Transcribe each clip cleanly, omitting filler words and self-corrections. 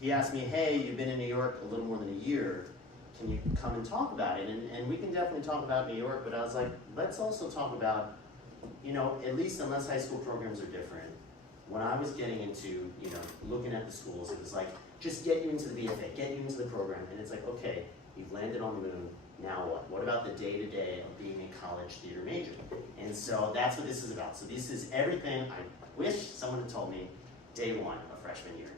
he asked me, hey, you've been in New York a little more than a year. Can you come and talk about it? And we can definitely talk about New York, but I was like, let's also talk about, you know, at least unless high school programs are different, when I was getting into, you know, looking at the schools, it was like, just get you into the BFA, get you into the program. And it's like, okay, you've landed on the moon, now what? What about the day-to-day of being a college theater major? And so that's what this is about. So this is everything I wish someone had told me day one of freshman year.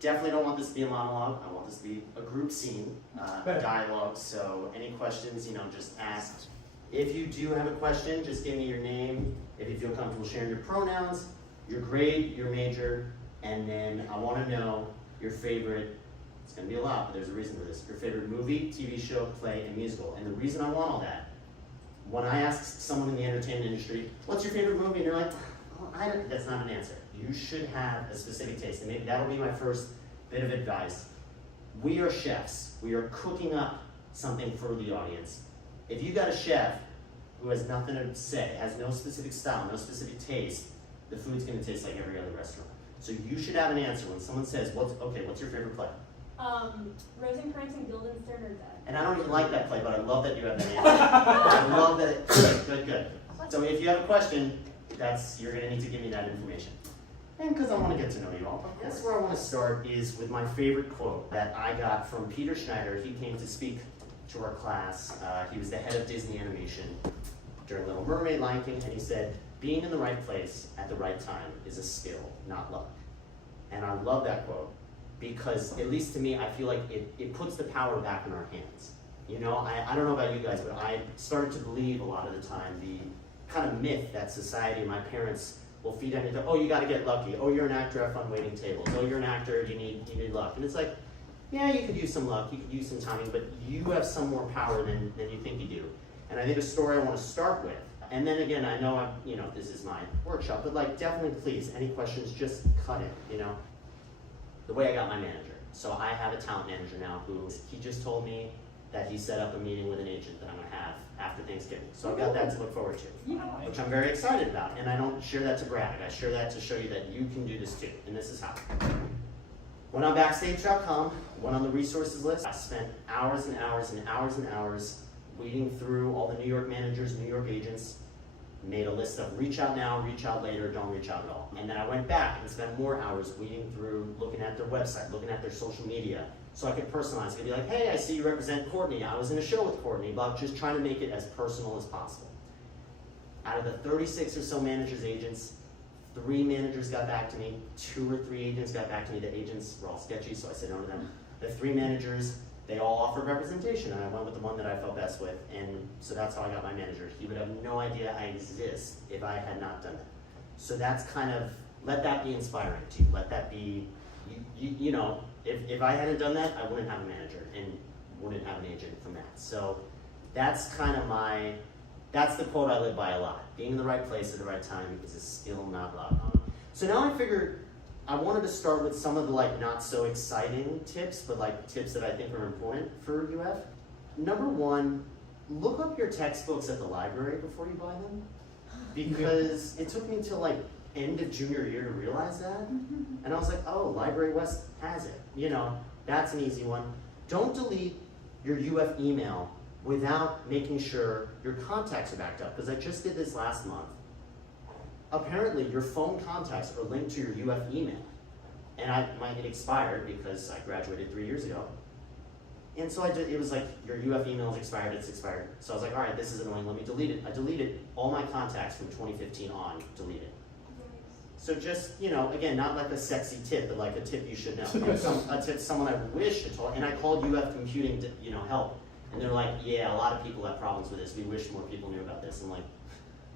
Definitely don't want this to be a monologue. I want this to be a group scene, a dialogue. So any questions, you know, just ask. If you do have a question, just give me your name. If you feel comfortable sharing your pronouns, your grade, your major, and then I want to know your favorite, it's going to be a lot, but there's a reason for this, your favorite movie, TV show, play, and musical. And the reason I want all that, when I ask someone in the entertainment industry, what's your favorite movie? And they're like, oh, that's not an answer. You should have a specific taste, and maybe that'll be my first bit of advice. We are chefs. We are cooking up something for the audience. If you got a chef who has nothing to say, has no specific style, no specific taste, the food's going to taste like every other restaurant. So you should have an answer when someone says, what's your favorite play? Rosencrantz and Guildenstern are dead. And I don't even like that play, but I love that you have that answer. I love that. Good. So if you have a question, you're going to need to give me that information. And because I want to get to know you all, I guess where I want to start is with my favorite quote that I got from Peter Schneider. He came to speak to our class. He was the head of Disney Animation during Little Mermaid, Lion King, and he said, being in the right place at the right time is a skill, not luck. And I love that quote because, at least to me, I feel like it puts the power back in our hands. You know, I don't know about you guys, but I started to believe a lot of the time the kind of myth that society, my parents will feed anything. Oh, you got to get lucky. Oh, you're an actor, have fun waiting tables. Oh, you're an actor, you need luck. And it's like, yeah, you could use some luck, you could use some timing, but you have some more power than you think you do. And I think a story I want to start with, and then again, I know this is my workshop, but like definitely please, any questions, just cut it, you know. The way I got my manager. So I have a talent manager now he just told me that he set up a meeting with an agent that I'm gonna have after Thanksgiving. So I've got that to look forward to, which I'm very excited about. And I don't share that to brag, I share that to show you that you can do this too, and this is how. Went on Backstage.com, went on the resources list. I spent hours and hours and hours and hours weeding through all the New York managers, New York agents, made a list of reach out now, reach out later, don't reach out at all. And then I went back and spent more hours weeding through, looking at their website, looking at their social media, so I could personalize. I could be like, hey, I see you represent Courtney. I was in a show with Courtney, but just trying to make it as personal as possible. Out of the 36 or so managers, agents, 3 managers got back to me, 2 or 3 agents got back to me. The agents were all sketchy, so I said no to them. The 3 managers, they all offered representation, and I went with the one that I felt best with, and so that's how I got my manager. He would have no idea I exist if I had not done that. So that's kind of, let that be inspiring to you. Let that be, you know, if I hadn't done that, I wouldn't have a manager and wouldn't have an agent from that. So that's kind of that's the quote I live by a lot. Being in the right place at the right time is a skill, not luck. So now I figured I wanted to start with some of the not so exciting tips, but tips that I think are important for UF. Number 1, look up your textbooks at the library before you buy them, because it took me until end of junior year to realize that, and I was like, oh, Library West has it. You know, that's an easy one. Don't delete your UF email without making sure your contacts are backed up, because I just did this last month. Apparently, your phone contacts are linked to your UF email. And mine had expired because I graduated 3 years ago. And so it was like, your UF email is expired, it's expired. So I was like, all right, this is annoying, let me delete it. I deleted all my contacts from 2015 on, deleted. So just, again, not like a sexy tip, but a tip you should know. A tip someone I wish had told, and I called UF Computing to, help. And they're like, yeah, a lot of people have problems with this. We wish more people knew about this. I'm like,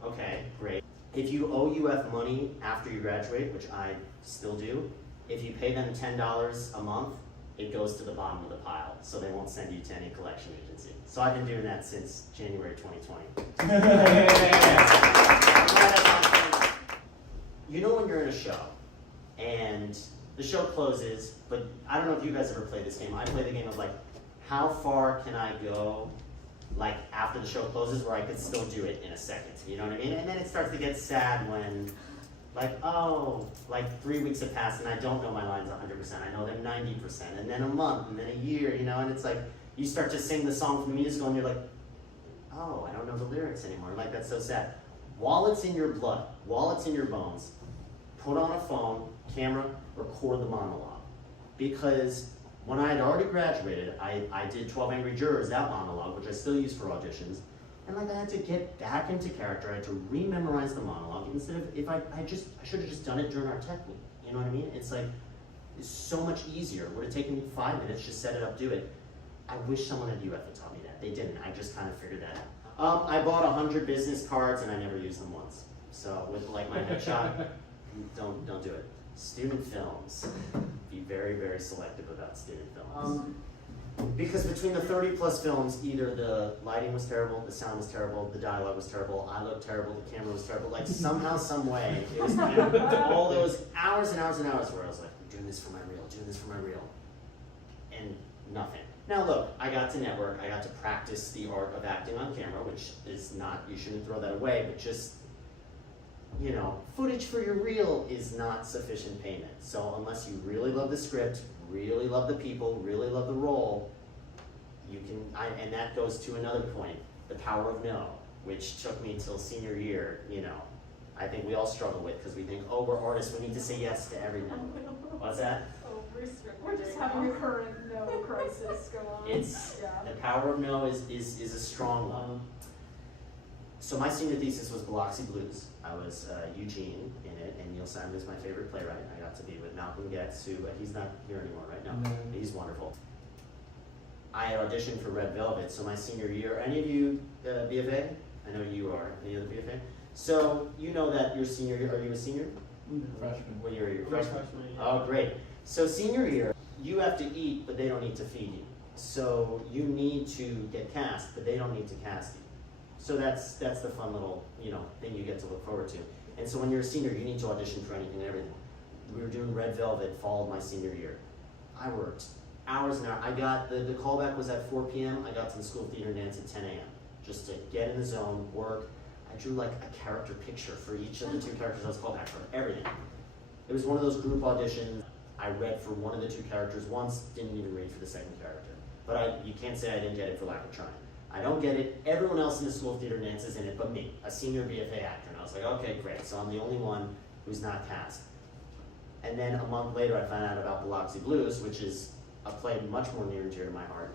okay, great. If you owe UF money after you graduate, which I still do, if you pay them $10 a month, it goes to the bottom of the pile, so they won't send you to any collection agency. So I've been doing that since January 2020. You know when you're in a show, and the show closes, but I don't know if you guys ever play this game. I play the game of how far can I go after the show closes where I could still do it in a second, you know what I mean? And then it starts to get sad when Like, oh, like 3 weeks have passed and I don't know my lines 100%. I know them 90%, and then a month, and then a year, you know, and it's like, you start to sing the song from the musical and you're like, oh, I don't know the lyrics anymore. Like, that's so sad. While it's in your blood, while it's in your bones, put on a phone, camera, record the monologue. Because when I had already graduated, I did 12 Angry Jurors, that monologue, which I still use for auditions. And like I had to get back into character, I had to re-memorize the monologue instead of, if I should have just done it during our tech meet. You know what I mean? It's like, it's so much easier. It would have taken me 5 minutes, just set it up, do it. I wish someone at UF had taught me that. They didn't, I just kind of figured that out. I bought 100 business cards and I never used them once. So with like my headshot, don't do it. Student films, be very, very selective about student films. Because between the 30 plus films, either the lighting was terrible, the sound was terrible, the dialogue was terrible, I looked terrible, the camera was terrible, like somehow, some way, it was all those hours and hours and hours where I was like, I'm doing this for my reel, doing this for my reel, and nothing. Now look, I got to network, I got to practice the art of acting on camera, which is not, you shouldn't throw that away, but just, you know, footage for your reel is not sufficient payment. So unless you really love the script, really love the people, really love the role, you can, and that goes to another point, the power of no, which took me till senior year, you know. I think we all struggle with, because we think, oh, we're artists, we need to say yes to everything. What's that? Oh, we're just having a current no crisis go on. It's, the power of no is a strong one. So my senior thesis was Biloxi Blues. I was Eugene in it, and Neil Simon is my favorite playwright. I got to be with Malcolm Getz, who, he's not here anymore right now. He's wonderful. I had auditioned for Red Velvet, so my senior year, any of you BFA? I know you are, any other BFA? So you know that your senior year, are you a senior? Freshman. What year are you? Freshman? Yeah. Oh, great. So senior year, you have to eat, but they don't need to feed you. So you need to get cast, but they don't need to cast you. So that's the fun little, you know, thing you get to look forward to. And so when you're a senior, you need to audition for anything and everything. We were doing Red Velvet fall of my senior year. I worked hours and hours. I got, the callback was at 4 p.m. I got to the School of Theater and Dance at 10 a.m. just to get in the zone, work. I drew like a character picture for each of the 2 characters I was called back for, everything. It was one of those group auditions. I read for one of the 2 characters once, didn't even read for the second character. But you can't say I didn't get it for lack of trying. I don't get it. Everyone else in the School of Theater and Dance is in it but me, a senior BFA actor. And I was like, okay, great. So I'm the only one who's not cast. And then a month later, I found out about Biloxi Blues, which is a play much more near and dear to my heart.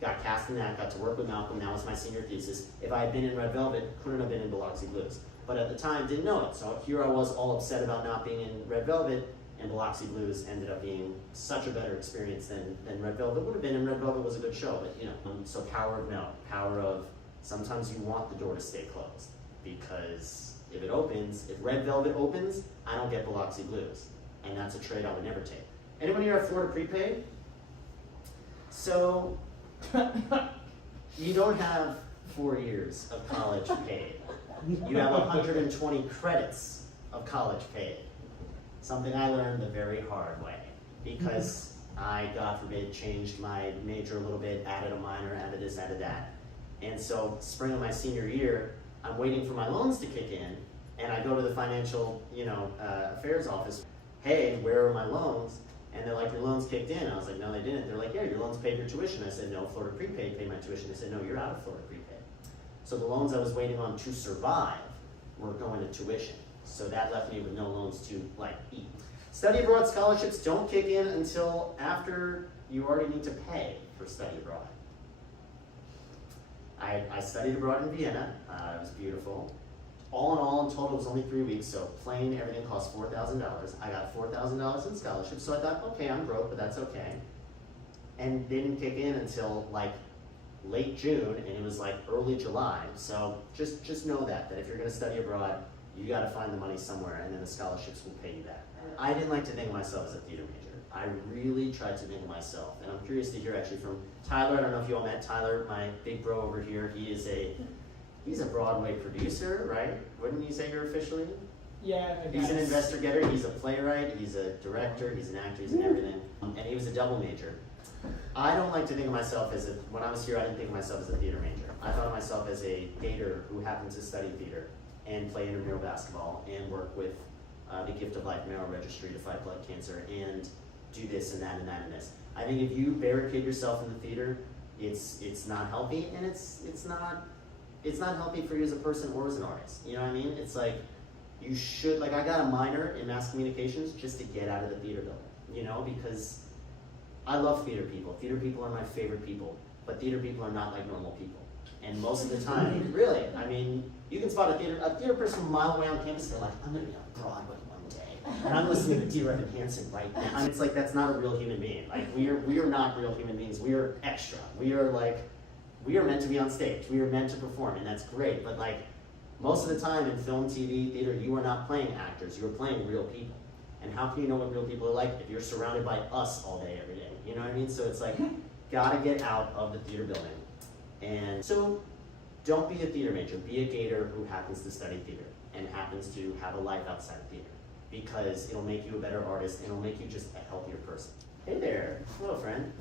Got cast in that, got to work with Malcolm. That was my senior thesis. If I had been in Red Velvet, couldn't have been in Biloxi Blues. But at the time, didn't know it. So here I was all upset about not being in Red Velvet, and Biloxi Blues ended up being such a better experience than Red Velvet would have been, and Red Velvet was a good show, but you know. So power of no, power of sometimes you want the door to stay closed, because if it opens, if Red Velvet opens, I don't get Biloxi Blues, and that's a trade I would never take. Anyone here at Florida prepaid? So, you don't have 4 years of college paid. You have 120 credits of college paid. Something I learned the very hard way, because I, God forbid, changed my major a little bit, added a minor, added this, added that. And so spring of my senior year, I'm waiting for my loans to kick in, and I go to the financial, affairs office. Hey, where are my loans? And they're like, your loans kicked in. I was like, no, they didn't. They're like, yeah, your loans paid your tuition. I said, no, Florida prepaid paid my tuition. They said, no, you're out of Florida prepaid. So the loans I was waiting on to survive were going to tuition. So that left me with no loans to eat. Study abroad scholarships don't kick in until after you already need to pay for study abroad. I studied abroad in Vienna. It was beautiful. All in all, in total, it was only 3 weeks, so plane, everything cost $4,000. I got $4,000 in scholarships, so I thought, okay, I'm broke, but that's okay. And didn't kick in until late June, and it was early July. So just know that if you're gonna study abroad, you gotta find the money somewhere, and then the scholarships will pay you back. I didn't like to think of myself as a theater major. I really tried to think of myself, and I'm curious to hear actually from Tyler. I don't know if you all met Tyler, my big bro over here. He's a Broadway producer, right? Wouldn't you say you're officially? Yeah. He's an investigator, he's a playwright, he's a director, he's an actor, he's an everything. And he was a double major. I don't like to think of myself as when I was here, I didn't think of myself as a theater major. I thought of myself as a skater who happened to study theater and play intramural basketball and work with the Gift of Life Marrow Registry to fight blood cancer, and do this and that and that and this. I think if you barricade yourself in the theater, it's not healthy, and it's not healthy for you as a person or as an artist. You know what I mean? It's like you should, like, I got a minor in mass communications just to get out of the theater building, you know, because I love theater people. Theater people are my favorite people, but theater people are not like normal people. And most of the time, really, I mean, you can spot a theater person from a mile away on campus, they're like, I'm gonna be on Broadway one day, and I'm listening to D. Evan Hansen right now. And it's like, that's not a real human being. Like, we are not real human beings. We are extra. We are meant to be on stage. We are meant to perform, and that's great. But like, most of the time in film, TV, theater, you are not playing actors. You are playing real people. And how can you know what real people are like if you're surrounded by us all day, every day? You know what I mean? So it's like, gotta get out of the theater building. And so, don't be a theater major. Be a gator who happens to study theater and happens to have a life outside of theater, because it'll make you a better artist and it'll make you just a healthier person. Hey there, hello friend.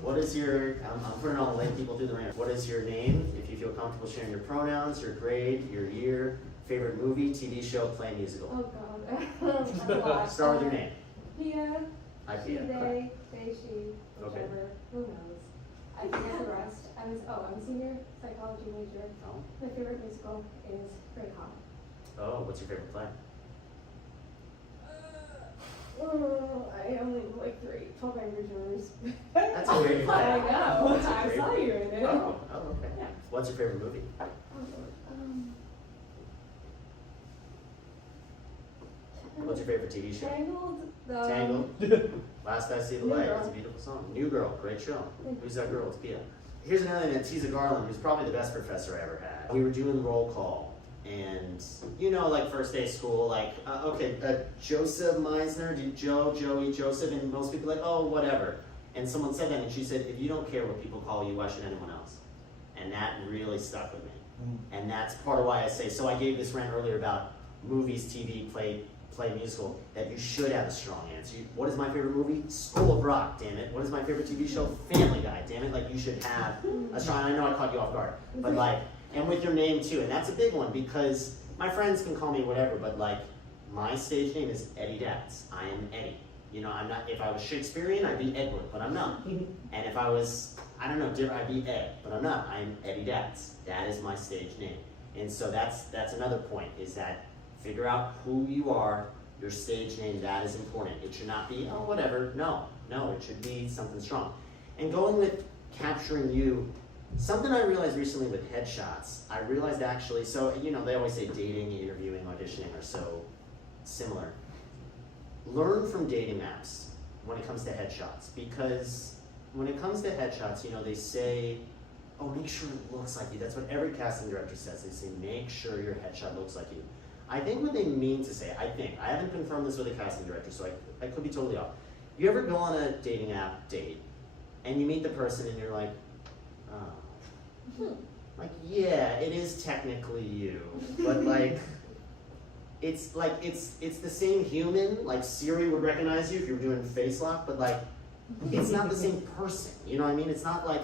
What is your, I'm putting all the late people through the ringer. What is your name? If you feel comfortable sharing your pronouns, your grade, your year, favorite movie, TV show, play, musical. Oh God. Start with your name. Pia. Hi She, Pia. they, she, Okay. whichever. Who knows? I forget the rest. I'm a senior psychology major. Oh. My favorite musical is Great Hawk. Oh, what's your favorite play? I only like 12 Angry Journeys. That's a great play. I know. That's a I great saw play. you in it. Oh, okay. Yeah. What's your favorite movie? What's your favorite TV show? Tangled. Tangled. Last I See the New Light. Girl. It's a beautiful song. New Girl, great show. Who's that girl? It's Pia. Here's another thing that Tisa Garland, who's probably the best professor I ever had. We were doing roll call, and you know, like first day of school, like Joseph Meisner, Joey, Joseph, and most people are like, oh, whatever. And someone said that, and she said, if you don't care what people call you, why should anyone else? And that really stuck with me. And that's part of why I say, so I gave this rant earlier about movies, TV, play musical, that you should have a strong answer. What is my favorite movie? School of Rock, damn it. What is my favorite TV show? Family Guy, damn it. Like, you should have a strong, I know I caught you off guard, but like, and with your name too, and that's a big one, because my friends can call me whatever, but like, my stage name is Eddie Datz. I am Eddie. You know, I'm not, if I was Shakespearean, I'd be Edward, but I'm not. And if I was, I don't know, I'd be Ed, but I'm not. I'm Eddie Datz. That is my stage name. And so that's another point, is that figure out who you are, your stage name, that is important. It should not be, oh, whatever. No, it should be something strong. And going with capturing you, something I realized recently with headshots, I realized actually, so, you know, they always say dating, interviewing, auditioning are so similar. Learn from dating apps when it comes to headshots, because when it comes to headshots, you know, they say, oh, make sure it looks like you. That's what every casting director says. They say, make sure your headshot looks like you. I think what they mean to say, I haven't confirmed this with a casting director, so I could be totally off. You ever go on a dating app date, and you meet the person and you're like, oh, like, yeah, it is technically you, but like, it's the same human, like Siri would recognize you if you were doing face lock, but like, it's not the same person, you know what I mean? It's not like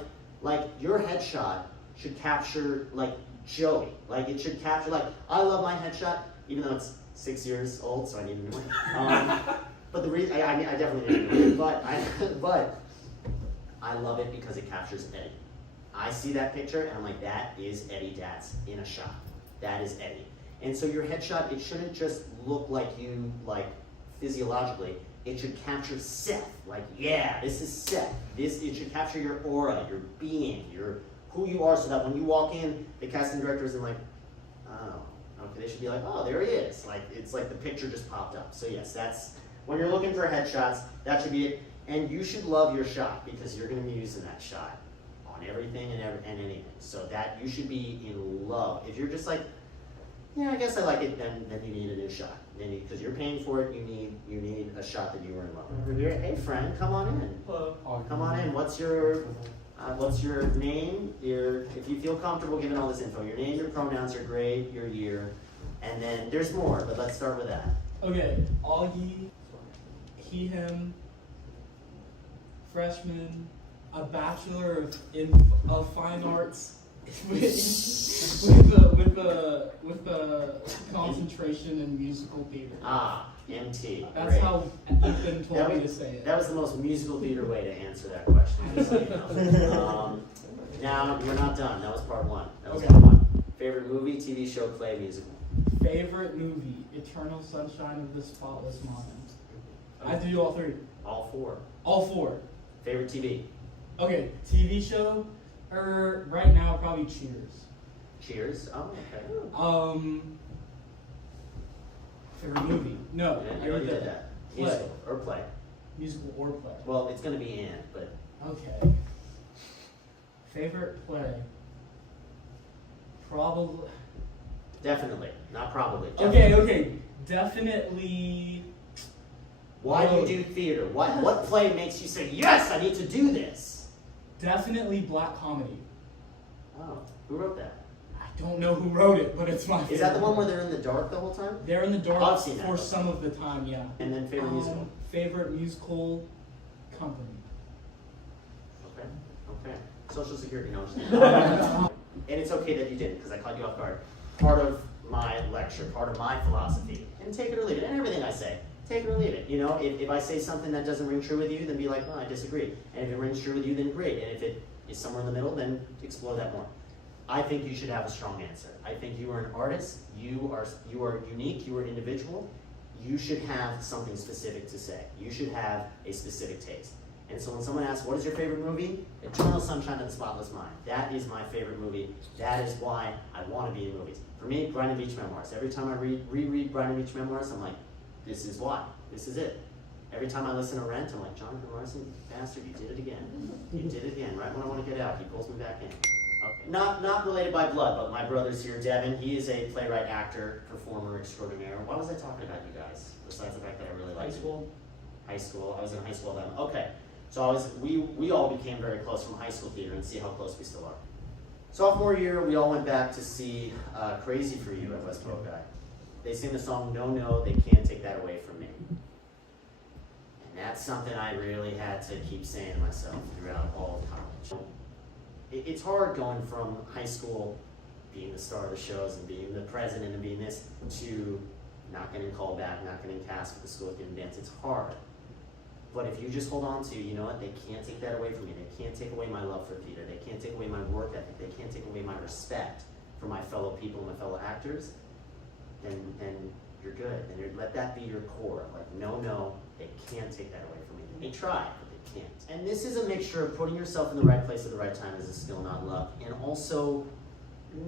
your headshot should capture like Joey, like it should capture, like, I love my headshot, even though it's 6 years old, so I need a new one. But the reason, I definitely need a new one, but I love it because it captures Eddie. I see that picture and I'm like, that is Eddie Datz in a shot. That is Eddie. And so your headshot, it shouldn't just look like you, like, physiologically. It should capture Seth. Like, yeah, this is Seth. It should capture your aura, your being, who you are, so that when you walk in, the casting director isn't like, oh, okay. They should be like, oh, there he is. Like, it's like the picture just popped up. So yes, that's, when you're looking for headshots, that should be it. And you should love your shot, because you're going to be using that shot on everything and anything. So that, you should be in love. If you're just like, yeah, I guess I like it, then you need a new shot. Then because you're paying for it, you need a shot that you were in love with. Hey friend, come on in. Hello. Come on in. What's your name? If you feel comfortable giving all this info, your name, your pronouns, your grade, your year, and then there's more, but let's start with that. Okay, Augie, he, him, freshman, a bachelor of fine arts with the concentration in musical theater. MT. That's Great. how Ethan told That me was- to say it. That was the most musical theater way to answer that question. Just so you know. Now you're not done. That was part one. That was Okay. part one. Favorite movie, TV show, play, musical. Favorite movie, Eternal Sunshine of the Spotless Mind. I have to do all three. All four. All four. Favorite TV. Okay, TV show, right now probably Cheers. Cheers. Oh, okay. Favorite movie? No, Yeah, I you already did did that. Play. Musical or play. Musical or play. Well, it's gonna be and, but Okay. Favorite play? Probably. definitely, not probably. Okay, Definitely. okay. Definitely. Why do you do theater? What play makes you say, yes, I need to do this? Definitely black comedy. Oh, who wrote that? I don't know who wrote it, but it's my favorite. Is that the one where they're in the dark the whole time? They're in the dark I've seen that for one. some of the time, yeah. And then favorite musical? Favorite musical, Company. Okay, okay. Social Security, no, I'm just kidding. And it's okay that you didn't, because I caught you off guard. Part of my lecture, part of my philosophy, and take it or leave it, and everything I say, take it or leave it. You know, if I say something that doesn't ring true with you, then be like, oh, I disagree. And if it rings true with you, then great. And if it is somewhere in the middle, then explore that more. I think you should have a strong answer. I think you are an artist, you are unique, you are individual. You should have something specific to say. You should have a specific taste. And so when someone asks, what is your favorite movie? Eternal Sunshine of the Spotless Mind. That is my favorite movie. That is why I want to be in movies. For me, Brighton Beach Memoirs. Every time I reread Brighton Beach Memoirs, I'm like, this is why. This is it. Every time I listen to Rent, I'm like, Jonathan Larson, bastard, you did it again. You did it again. Right when I want to get out, he pulls me back in. Okay. Not related by blood, but my brother's here, Devin. He is a playwright, actor, performer extraordinaire. Why was I talking about you guys? Besides the fact that I really like High school. High school. I was in high school then. Okay. So we all became very close from high school theater, and see how close we still are. Sophomore year, we all went back to see Crazy for You at West Boca. They sing the song No, No, They Can't Take That Away From Me. And that's something I really had to keep saying to myself throughout all of college. It's hard going from high school, being the star of the shows and being the president and being this, to not getting called back, not getting cast for the school theater and dance. It's hard. But if you just hold on to, you know what, they can't take that away from me. They can't take away my love for theater. They can't take away my work ethic. They can't take away my respect for my fellow people and my fellow actors. Then you're good. Then let that be your core. Like, no, they can't take that away from me. They try, but they can't. And this is a mixture of putting yourself in the right place at the right time is a skill, not luck, and also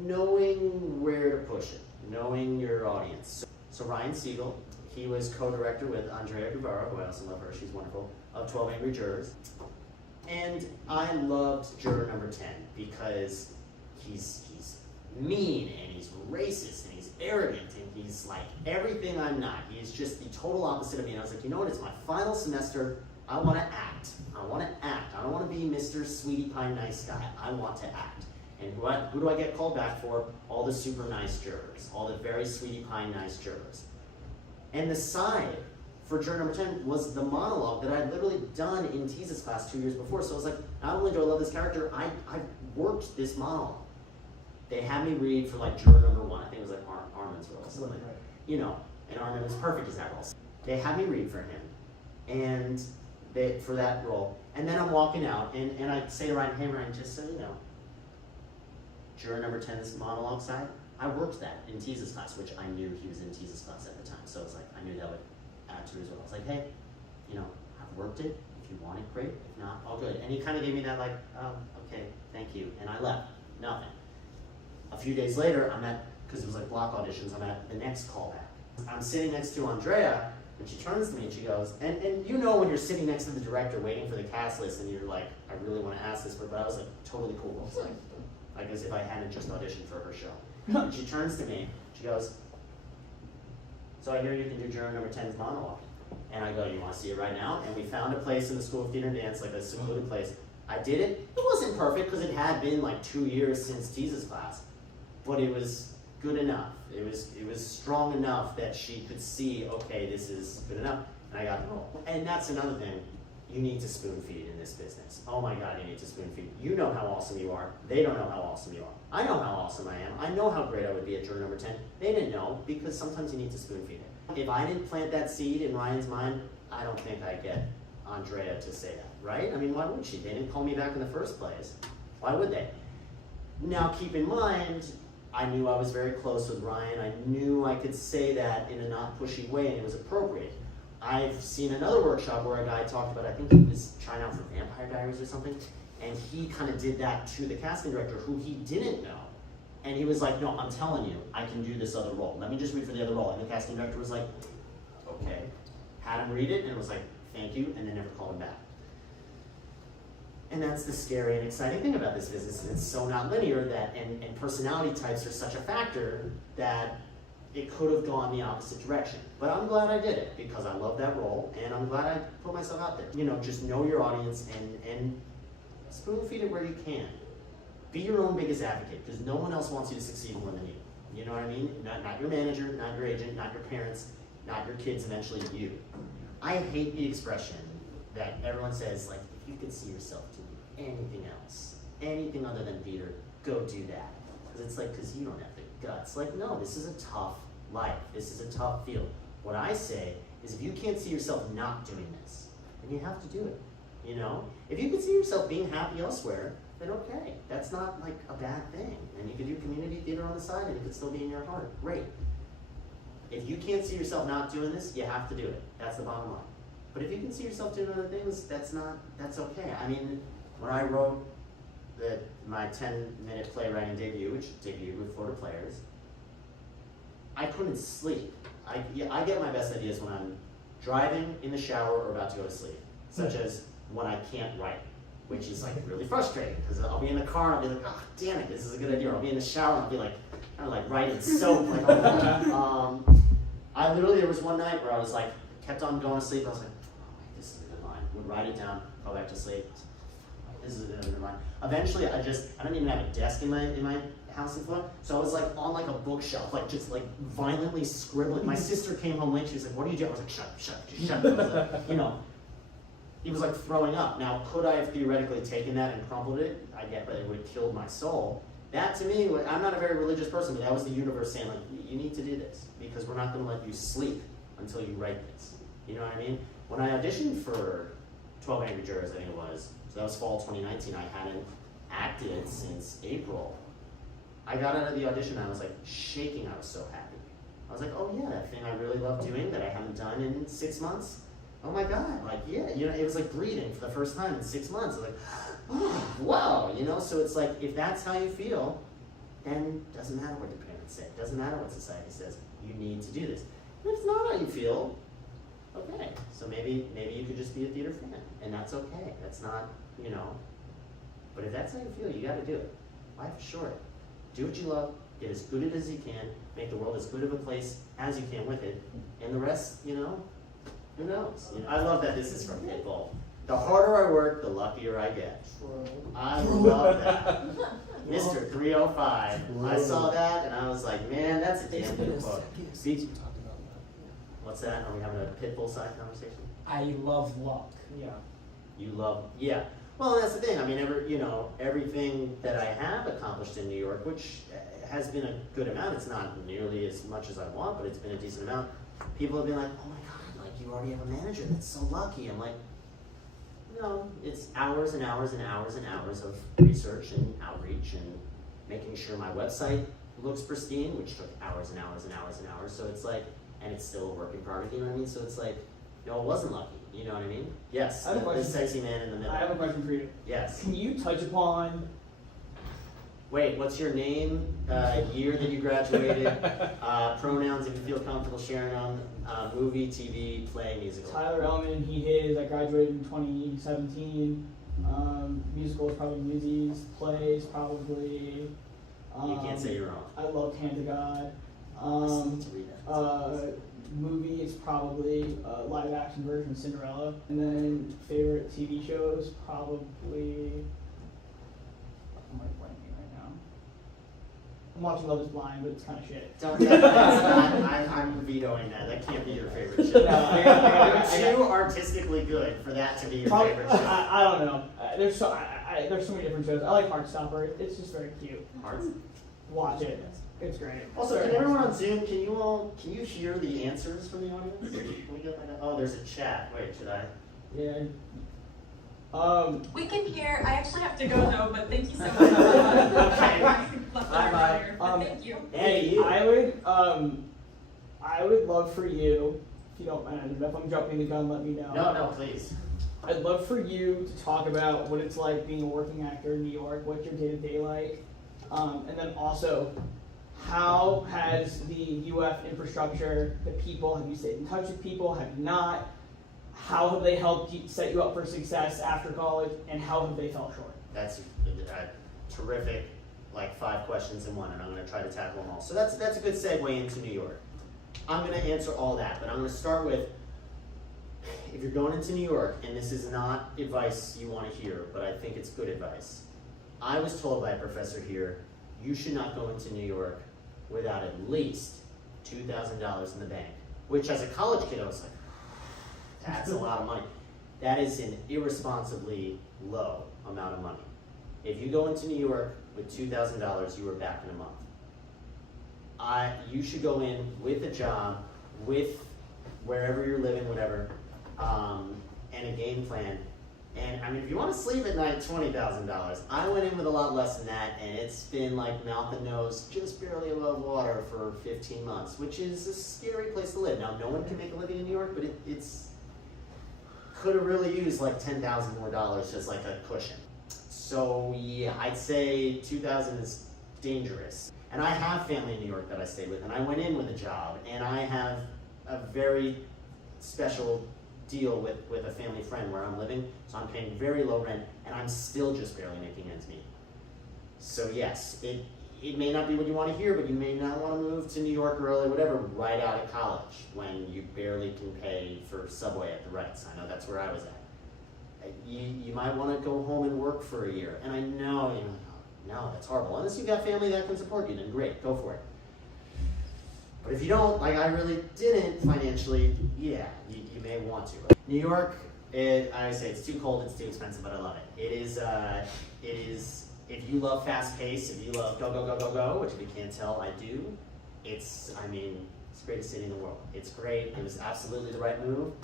knowing where to push it, knowing your audience. So Ryan Siegel, he was co-director with Andrea Guevara, who I also love her, she's wonderful, of 12 Angry Jurors. And I loved juror number 10 because he's mean and he's racist and he's arrogant and he's like everything I'm not. He's just the total opposite of me. And I was like, you know what, it's my final semester. I want to act. I want to act. I don't want to be Mr. Sweetie Pie nice guy. I want to act. And who do I get called back for? All the super nice jurors. All the very Sweetie Pie nice jurors. And the side for juror number 10 was the monologue that I'd literally done in Tease's class 2 years before. So I was like, not only do I love this character, I worked this monologue. They had me read for like juror number 1. I think it was like Armin's role. So like, you know, and Armin was perfect as that role. They had me read for him, and for that role. And then I'm walking out, and I say to Ryan, hey Ryan, just so you know, juror number 10's monologue side, I worked that in Tease's class, which I knew he was in Tease's class at the time. So it was like, I knew that would add to it as well. I was like, hey, you know, I've worked it. If you want it, great. If not, all good. And he kind of gave me that like, okay, thank you. And I left. Nothing. A few days later, because it was like block auditions, I'm at the next callback. I'm sitting next to Andrea, and she turns to me and she goes, and you know when you're sitting next to the director waiting for the cast list and you're like, I really want to ask this, but I was like, totally cool. I was like as if I hadn't just auditioned for her show. And she turns to me, she goes, so I hear you can do juror number 10's monologue. And I go, you want to see it right now? And we found a place in the School of Theater and Dance, like a secluded place. I did it. It wasn't perfect because it had been like 2 years since Tease's class, but it was good enough. It was strong enough that she could see, okay, this is good enough, and I got the role. And that's another thing. You need to spoon feed in this business. Oh my God, you need to spoon feed. You know how awesome you are. They don't know how awesome you are. I know how awesome I am. I know how great I would be at juror number 10. They didn't know because sometimes you need to spoon feed it. If I didn't plant that seed in Ryan's mind, I don't think I'd get Andrea to say that, right? I mean, why would she? They didn't call me back in the first place. Why would they? Now, keep in mind, I knew I was very close with Ryan. I knew I could say that in a not pushy way, and it was appropriate. I've seen another workshop where a guy talked about, I think he was trying out for Vampire Diaries or something, and he kind of did that to the casting director, who he didn't know. And he was like, no, I'm telling you, I can do this other role. Let me just read for the other role. And the casting director was like, okay. Had him read it, and was like, thank you, and then never called him back. And that's the scary and exciting thing about this business. It's so not linear that, and personality types are such a factor that it could have gone the opposite direction. But I'm glad I did it because I love that role, and I'm glad I put myself out there. You know, just know your audience and spoon feed it where you can. Be your own biggest advocate, because no one else wants you to succeed more than you. You know what I mean? Not your manager, not your agent, not your parents, not your kids, eventually you. I hate the expression that everyone says, like, if you could see yourself doing anything else, anything other than theater, go do that. Because it's like, because you don't have the guts. Like, no, this is a tough life. This is a tough field. What I say is, if you can't see yourself not doing this, then you have to do it. You know? If you can see yourself being happy elsewhere, then okay. That's not like a bad thing. And you could do community theater on the side and it could still be in your heart. Great. If you can't see yourself not doing this, you have to do it. That's the bottom line. But if you can see yourself doing other things, that's okay. I mean, when I wrote my 10-minute playwriting debut, which debuted with Florida Players, I couldn't sleep. I get my best ideas when I'm driving, in the shower, or about to go to sleep. Such as when I can't write, which is like really frustrating, because I'll be in the car and I'll be like, oh, damn it, this is a good idea. Or I'll be in the shower and I'll be like, kind of like writing soap. Like, I literally, there was one night where I was like, kept on going to sleep. I was like, oh, wait, this is a good line. Would write it down, go back to sleep. This is a good line. Eventually, I don't even have a desk in my house in Florida, so I was like on like a bookshelf, like just like violently scribbling. My sister came home late. She was like, "What are you doing?" I was like, "Shut." I was like, you know, he was like throwing up. Now, could I have theoretically taken that and crumpled it? I get, but it would have killed my soul. That to me, I'm not a very religious person, but that was the universe saying, like, you need to do this because we're not going to let you sleep until you write this. You know what I mean? When I auditioned for 12 Angry Jurors, I think it was, so that was fall 2019, I hadn't acted since April. I got out of the audition and I was like shaking, I was so happy. I was like, oh yeah, that thing I really love doing that I haven't done in 6 months. Oh my God, like yeah, you know, it was like breathing for the first time in 6 months. I was like, oh, wow, you know, so it's like, if that's how you feel, then it doesn't matter what your parents say, it doesn't matter what society says, you need to do this. And if it's not how you feel, okay, so maybe you could just be a theater fan, and that's okay, that's not, you know, but if that's how you feel, you gotta do it. Life's short. Do what you love, get as good at it as you can, make the world as good of a place as you can with it, and the rest, you know, who knows? You know, I love that this is from Pitbull. The harder I work, the luckier I get. I love that. Mr. 305. I saw that and I was like, man, that's a damn good quote. What's that? Are we having a Pitbull side conversation? I love luck. Yeah. You love, yeah. Well, that's the thing. I mean, everything that I have accomplished in New York, which has been a good amount. It's not nearly as much as I want, but it's been a decent amount. People have been like, oh my God, like you already have a manager. That's so lucky. I'm like, no, it's hours and hours and hours and hours of research and outreach and making sure my website looks pristine, which took hours and hours and hours and hours. So it's like, and it's still a work in progress, you know what I mean? So it's like, no, it wasn't lucky, you know what I mean? Yes, the sexy man in the middle. I have a question for you. Yes. Can you touch upon... Wait, what's your name, year that you graduated, pronouns if you feel comfortable sharing them, movie, TV, play, musical? Tyler Ellman, he, his. I graduated in 2017. Musicals, probably Newsies. Plays, probably... you can't say your own. I love Hand to God. Movie, it's probably a live action version of Cinderella. And then favorite TV shows, probably... I'm like blanking right now. I'm watching Love is Blind, but it's kind of shit. I'm vetoing that. That can't be your favorite show. You're too artistically good for that to be your favorite show. I don't know. There's so many different shows. I like Heartstopper. It's just very cute. watch it. It's great. Also, can everyone on Zoom, can you hear the answers from the audience? Can we get like oh, there's a chat. Wait, should I? Yeah. We can hear. I actually have to go though, but thank you so much. Bye. Thank you. Hey, I would love for you, if you don't mind, if I'm jumping the gun, let me know. No, please. I'd love for you to talk about what it's like being a working actor in New York, what's your day-to-day like, and then also, how has the UF infrastructure, the people, have you stayed in touch with people, have you not? How have they helped you, set you up for success after college, and how have they fell short? That's a terrific, like 5 questions in one, and I'm going to try to tackle them all. So that's a good segue into New York. I'm going to answer all that, but I'm going to start with, if you're going into New York, and this is not advice you want to hear, but I think it's good advice. I was told by a professor here, you should not go into New York without at least $2,000 in the bank, which as a college kid, I was like, that's a lot of money. That is an irresponsibly low amount of money. If you go into New York with $2,000, you are back in a month. You should go in with a job, with wherever you're living, whatever, and a game plan. And I mean, if you want to sleep at night, $20,000. I went in with a lot less than that, and it's been like mouth and nose, just barely above water for 15 months, which is a scary place to live. Now, no one can make a living in New York, but it's could have really used like $10,000 more just like a cushion. So yeah, I'd say 2,000 is dangerous. And I have family in New York that I stayed with, and I went in with a job, and I have a very special deal with a family friend where I'm living, so I'm paying very low rent, and I'm still just barely making ends meet. So yes, it may not be what you want to hear, but you may not want to move to New York or whatever right out of college when you barely can pay for Subway at the Ritz. I know that's where I was at. You might want to go home and work for a year, and I know, no, that's horrible. Unless you've got family that can support you, then great, go for it. But if you don't, like I really didn't financially, yeah, you may want to. New York, I always say it's too cold, it's too expensive, but I love it. It is, if you love fast pace, if you love go, go, go, go, go, which if you can't tell, I do, it's the greatest city in the world. It's great, it was absolutely the right move.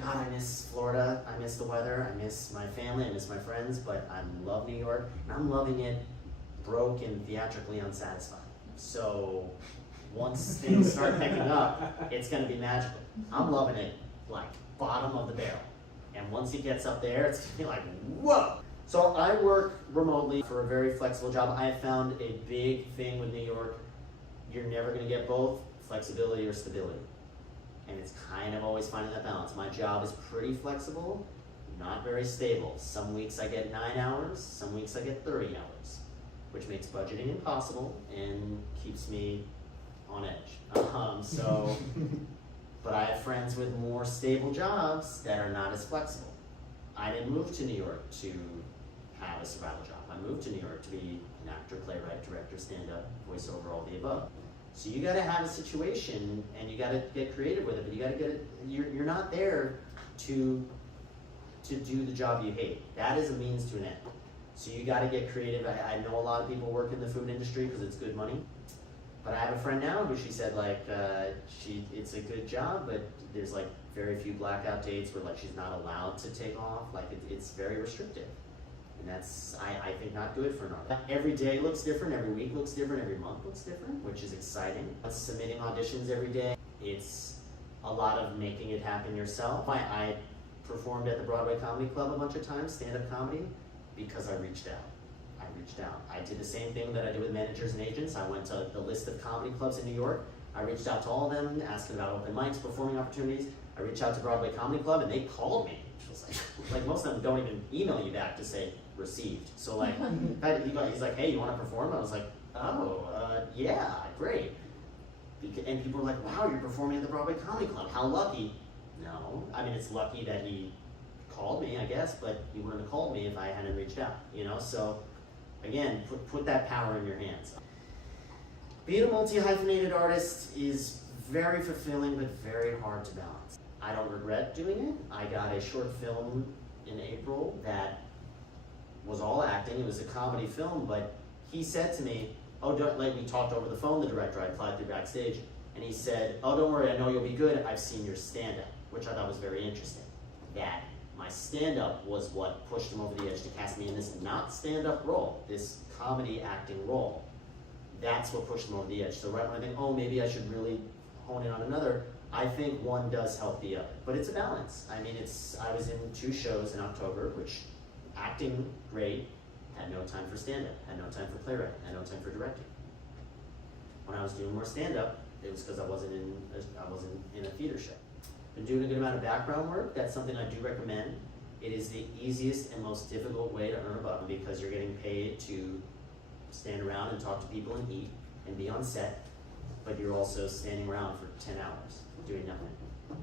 God, I miss Florida, I miss the weather, I miss my family, I miss my friends, but I love New York, and I'm loving it broke and theatrically unsatisfied. So once things start picking up, it's gonna be magical. I'm loving it like bottom of the barrel. And once it gets up there, it's gonna be like, whoa! So I work remotely for a very flexible job. I have found a big thing with New York, you're never gonna get both flexibility or stability. And it's kind of always finding that balance. My job is pretty flexible, not very stable. Some weeks I get 9 hours, some weeks I get 30 hours, which makes budgeting impossible and keeps me on edge. But I have friends with more stable jobs that are not as flexible. I didn't move to New York to have a survival job. I moved to New York to be an actor, playwright, director, stand-up, voiceover, all the above. So you got to have a situation, and you got to get creative with it. But you got to get it. You're not there to do the job you hate. That is a means to an end. So you got to get creative. I know a lot of people work in the food industry because it's good money. But I have a friend now who she said like it's a good job, but there's like very few blackout dates where like she's not allowed to take off. Like it's very restrictive. And that's, I think, not good for an artist. Every day looks different, every week looks different, every month looks different, which is exciting. Submitting auditions every day. It's a lot of making it happen yourself. I performed at the Broadway Comedy Club a bunch of times, stand-up comedy, because I reached out. I did the same thing that I do with managers and agents. I went to the list of comedy clubs in New York. I reached out to all of them, asking about open mics, performing opportunities. I reached out to Broadway Comedy Club, and they called me. Which was like most of them don't even email you back to say, received. So like, he's like, hey, you want to perform? I was like, oh, yeah, great. And people were like, wow, you're performing at the Broadway Comedy Club. How lucky. No, I mean, it's lucky that he called me, I guess, but he wouldn't have called me if I hadn't reached out, So again, put that power in your hands. Being a multi-hyphenated artist is very fulfilling, but very hard to balance. I don't regret doing it. I got a short film in April that was all acting. It was a comedy film, but he said to me, oh, like we talked over the phone, the director, I applied through backstage, and he said, oh, don't worry, I know you'll be good, I've seen your stand-up, which I thought was very interesting. That my stand-up was what pushed him over the edge to cast me in this not stand-up role, this comedy acting role. That's what pushed him over the edge. So right when I think, oh, maybe I should really hone in on another, I think one does help the other. But it's a balance. I mean, I was in 2 shows in October, which acting great, had no time for stand-up, had no time for playwriting, had no time for directing. When I was doing more stand-up, it was because I wasn't in a theater show. Been doing a good amount of background work. That's something I do recommend. It is the easiest and most difficult way to earn a buck because you're getting paid to stand around and talk to people and eat and be on set, but you're also standing around for 10 hours doing nothing,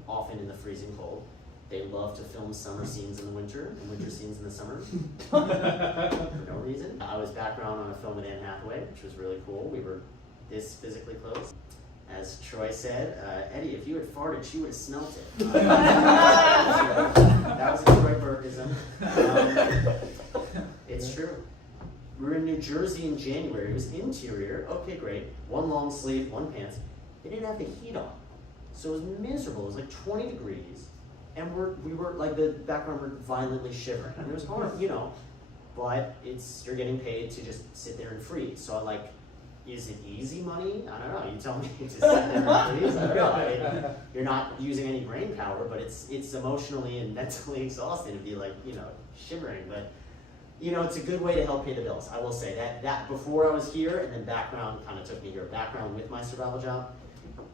often in the freezing cold. They love to film summer scenes in the winter and winter scenes in the summer for no reason. I was background on a film with Anne Hathaway, which was really cool. We were this physically close. As Troy said, Eddie, if you had farted, she would have smelt it. That was a Troy Burkeism. It's true. We were in New Jersey in January. It was interior. Okay, great. 1 long sleeve, 1 pants. They didn't have the heat on. So it was miserable. It was like 20 degrees. And we were like, the background were violently shivering. And it was hard, you know. But you're getting paid to just sit there and freeze. So I like, is it easy money? I don't know. You tell me to sit there and freeze. I don't know. I mean, you're not using any brain power, but it's emotionally and mentally exhausting to be like, you know, shivering. But you know, it's a good way to help pay the bills. I will say that before I was here, and then background kind of took me here. Background with my survival job,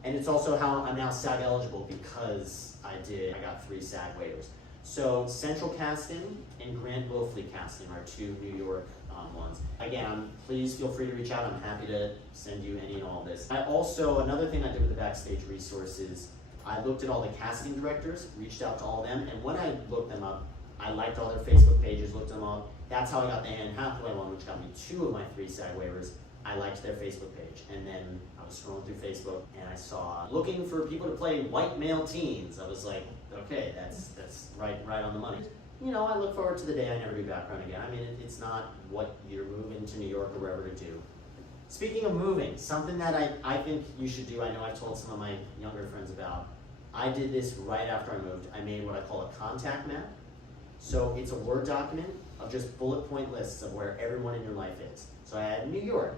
and it's also how I'm now SAG eligible because I got 3 SAG waivers. So Central Casting and Grant Wilfley Casting are 2 New York ones. Again, please feel free to reach out. I'm happy to send you any and all of this. Another thing I did with the Backstage resources, I looked at all the casting directors, reached out to all of them, and when I looked them up, I liked all their Facebook pages, looked them up. That's how I got the Anne Hathaway one, which got me 2 of my 3 SAG waivers. I liked their Facebook page, and then I was scrolling through Facebook, and I saw looking for people to play white male teens. I was like, okay, that's right on the money. You know, I look forward to the day I never do background again. I mean, it's not what you're moving to New York or wherever to do. Speaking of moving, something that I think you should do, I know I've told some of my younger friends about, I did this right after I moved. I made what I call a contact map. So it's a Word document of just bullet point lists of where everyone in your life is. So I had New York,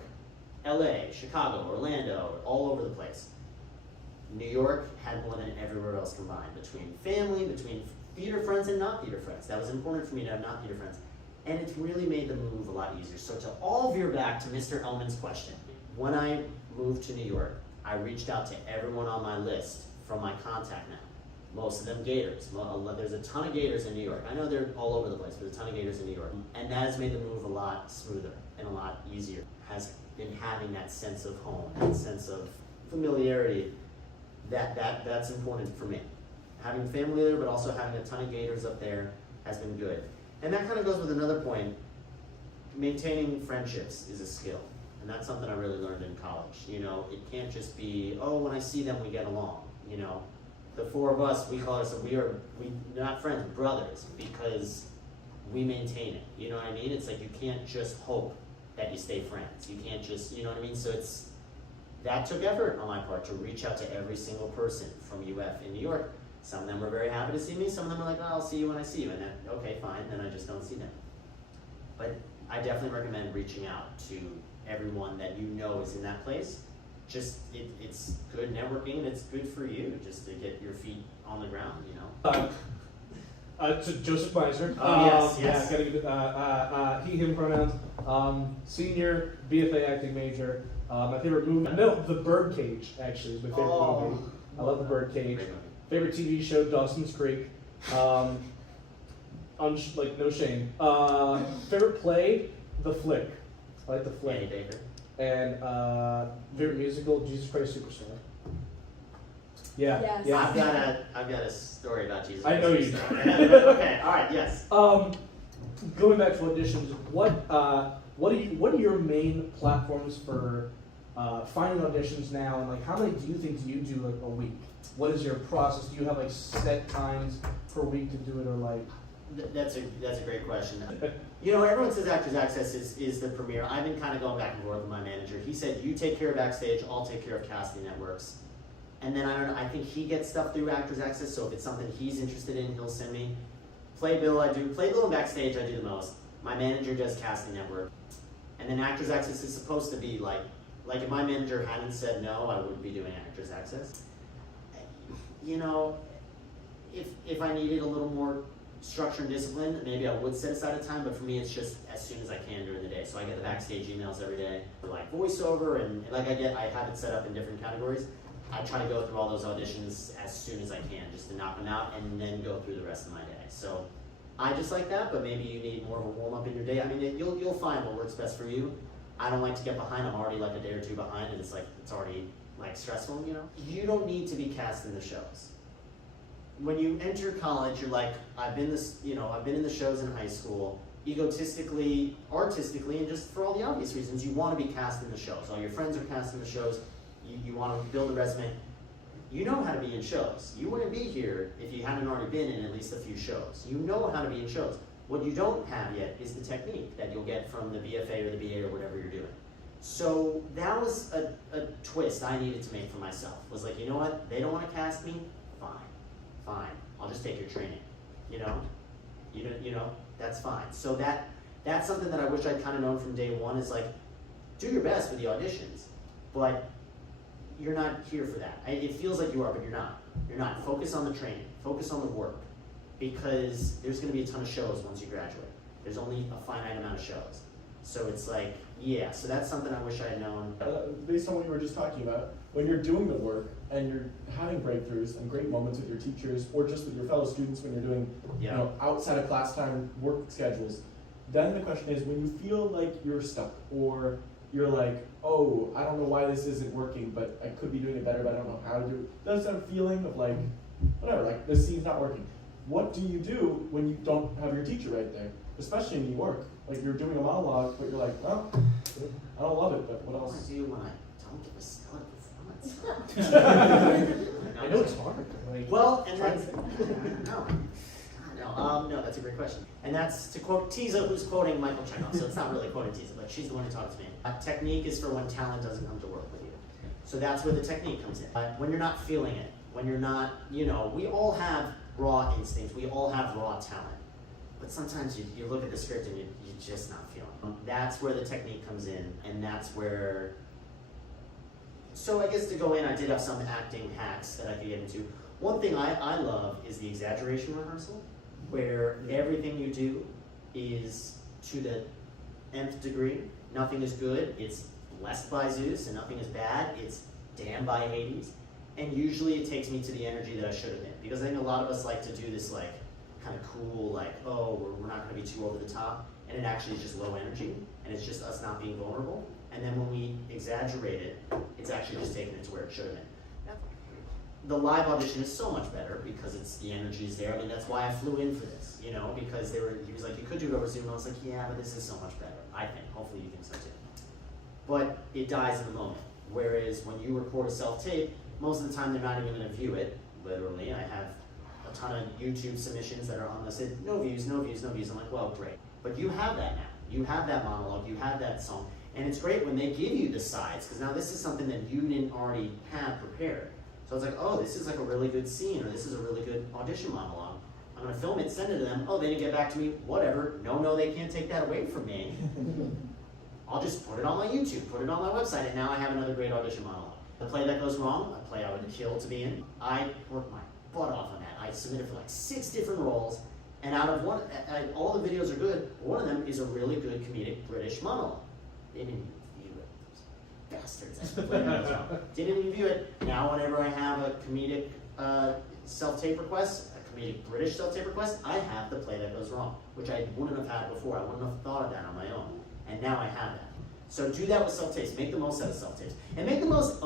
LA, Chicago, Orlando, all over the place. New York had more than everywhere else combined, between family, between theater friends and not theater friends. That was important for me to have not theater friends. And it's really made the move a lot easier. So to all veer back to Mr. Ellman's question, when I moved to New York, I reached out to everyone on my list from my contact map. Most of them Gators. There's a ton of Gators in New York. I know they're all over the place, but there's a ton of Gators in New York. And that has made the move a lot smoother and a lot easier. Has been having that sense of home, that sense of familiarity. That's important for me. Having family there, but also having a ton of Gators up there has been good. And that kind of goes with another point. Maintaining friendships is a skill. And that's something I really learned in college. You know, it can't just be, oh, when I see them, we get along. You know, the 4 of us, we call ourselves, we're not friends, brothers, because we maintain it. You know what I mean? It's like you can't just hope that you stay friends. You can't just, you know what I mean? So that took effort on my part to reach out to every single person from UF in New York. Some of them were very happy to see me. Some of them were like, oh, I'll see you when I see you. And then, okay, fine, then I just don't see them. But I definitely recommend reaching out to everyone that you know is in that place. Just, it's good networking and it's good for you just to get your feet on the ground, you know? To Joseph Meiser. Yes. Yeah, gotta give it, he, him pronouns. Senior BFA acting major. My favorite movie, no, The Birdcage, actually, is my favorite movie. I love The Birdcage. Great movie. Favorite TV show, Dawson's Creek. Like, no shame. Favorite play, The Flick. I like The Flick. Annie Baker. And favorite musical, Jesus Christ Superstar. Yeah. Yes. Yeah. I've got a story about Jesus. I know you do. Okay, all right, yes. Going back to auditions, what are your main platforms for finding auditions now, and like how many do you think you do like a week? What is your process? Do you have like set times per week to do it, or like That's a great question. You know, everyone says Actors Access is the premiere. I've been kind of going back and forth with my manager. He said, you take care of Backstage, I'll take care of casting networks. And then I don't know, I think he gets stuff through Actors Access, so if it's something he's interested in, he'll send me. Playbill and Backstage I do the most. My manager does casting network. And then Actors Access is supposed to be like if my manager hadn't said no, I wouldn't be doing Actors Access. You know, if I needed a little more structure and discipline, maybe I would set aside a time, but for me it's just as soon as I can during the day. So I get the Backstage emails every day for like voiceover, and like I have it set up in different categories. I try to go through all those auditions as soon as I can, just to knock them out and then go through the rest of my day. So I just like that, but maybe you need more of a warm up in your day. I mean, you'll find what works best for you. I don't like to get behind. I'm already like a day or two behind, and it's already like stressful, you know? You don't need to be cast in the shows. When you enter college, you're like, I've been in the shows in high school. Egotistically, artistically, and just for all the obvious reasons, you want to be cast in the shows. All your friends are cast in the shows. You want to build a resume. You know how to be in shows. You wouldn't be here if you hadn't already been in at least a few shows. You know how to be in shows. What you don't have yet is the technique that you'll get from the BFA or the BA or whatever you're doing. So that was a twist I needed to make for myself. Was like, you know what? They don't want to cast me? Fine. I'll just take your training. You know, that's fine. So that's something that I wish I'd kind of known from day one, is like, do your best with the auditions, but you're not here for that. It feels like you are, but you're not. You're not. Focus on the training. Focus on the work, because there's going to be a ton of shows once you graduate. There's only a finite amount of shows. So it's like, yeah, so that's something I wish I had known. Based on what you were just talking about, when you're doing the work and you're having breakthroughs and great moments with your teachers, or just with your fellow students when you're doing outside of class time work schedules, then the question is, when you feel like you're stuck, or you're like, oh, I don't know why this isn't working, but I could be doing it better, but I don't know how to do it. There's that feeling of like, whatever, like this scene's not working. What do you do when you don't have your teacher right there? Especially in New York. Like, you're doing a monologue, but you're like, well, I don't love it, but what else? What do I do when I don't give a stellar performance? I know it's hard. Well, and that's no, that's a great question. And that's to quote Tiza, who's quoting Michael Chekhov. So it's not really quoting Tiza, but she's the one who taught it to me. Technique is for when talent doesn't come to work with you. So that's where the technique comes in. When you're not feeling it, when you're not, we all have raw instincts. We all have raw talent. But sometimes you look at the script and you're just not feeling it. That's where the technique comes in, and that's where... So I guess to go in, I did have some acting hacks that I could get into. One thing I love is the exaggeration rehearsal, where everything you do is to the nth degree. Nothing is good, it's blessed by Zeus, and nothing is bad, it's damned by Hades. And usually it takes me to the energy that I should have been. Because I think a lot of us like to do this like kind of cool, like, oh, we're not going to be too over the top, and it actually is just low energy, and it's just us not being vulnerable. And then when we exaggerate it, it's actually just taking it to where it should have been. The live audition is so much better because it's the energy is there. I mean, that's why I flew in for this, because he was like, you could do it over Zoom. And I was like, yeah, but this is so much better, I think. Hopefully you think so too. But it dies in the moment. Whereas when you record a self-tape, most of the time they're not even going to view it, literally. I have a ton of YouTube submissions that are on this, no views, no views, no views. I'm like, well, great. But you have that now. You have that monologue, you have that song. And it's great when they give you the sides, because now this is something that you didn't already have prepared. So it's like, oh, this is like a really good scene, or this is a really good audition monologue. I'm going to film it, send it to them. Oh, they didn't get back to me. Whatever. No, they can't take that away from me. I'll just put it on my YouTube, put it on my website, and now I have another great audition monologue. The play that goes wrong, a play I would kill to be in. I worked my butt off on that. I submitted for like 6 different roles, and out of one, all the videos are good. One of them is a really good comedic British monologue. They didn't even view it. Those bastards. Didn't even view it. Now whenever I have a comedic self-tape request, a comedic British self-tape request, I have the play that goes wrong, which I wouldn't have had before. I wouldn't have thought of that on my own. And now I have that. So do that with self-tapes. Make the most out of self-tapes. And make the most, I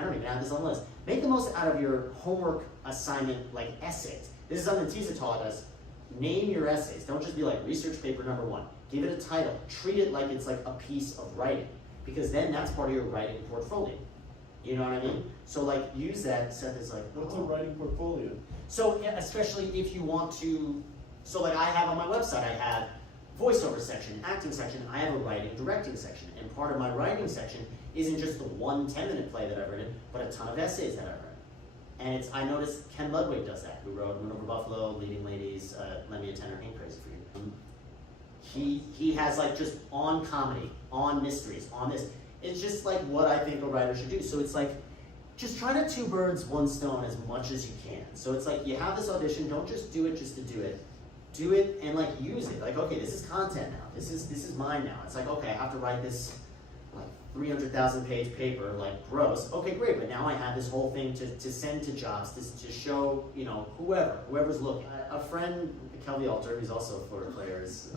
don't even have this on the list. Make the most out of your homework assignment, like essays. This is something Tisa taught us. Name your essays. Don't just be like research paper number 1. Give it a title. Treat it like it's like a piece of writing. Because then that's part of your writing portfolio. You know what I mean? So like use that, Seth is like, What's a writing portfolio? So especially if you want to So like I have on my website, I have voiceover section, acting section, I have a writing, directing section. And part of my writing section isn't just the one 10-minute play that I've written, but a ton of essays that I've written. And I noticed Ken Ludwig does that, who wrote Moon Over Buffalo, Leading Ladies, Lend Me a Tenor, Ain't Crazy for You. He has like just on comedy, on mysteries, on this. It's just like what I think a writer should do. So it's like, just try to two birds, one stone as much as you can. So it's like, you have this audition, don't just do it just to do it. Do it and like use it. Like, okay, this is content now. This is mine now. It's like, okay, I have to write this like 300,000 page paper, like gross. Okay, great, but now I have this whole thing to send to jobs, to show, you know, whoever's looking. A friend, Kelby Alter, who's also a Florida player, is,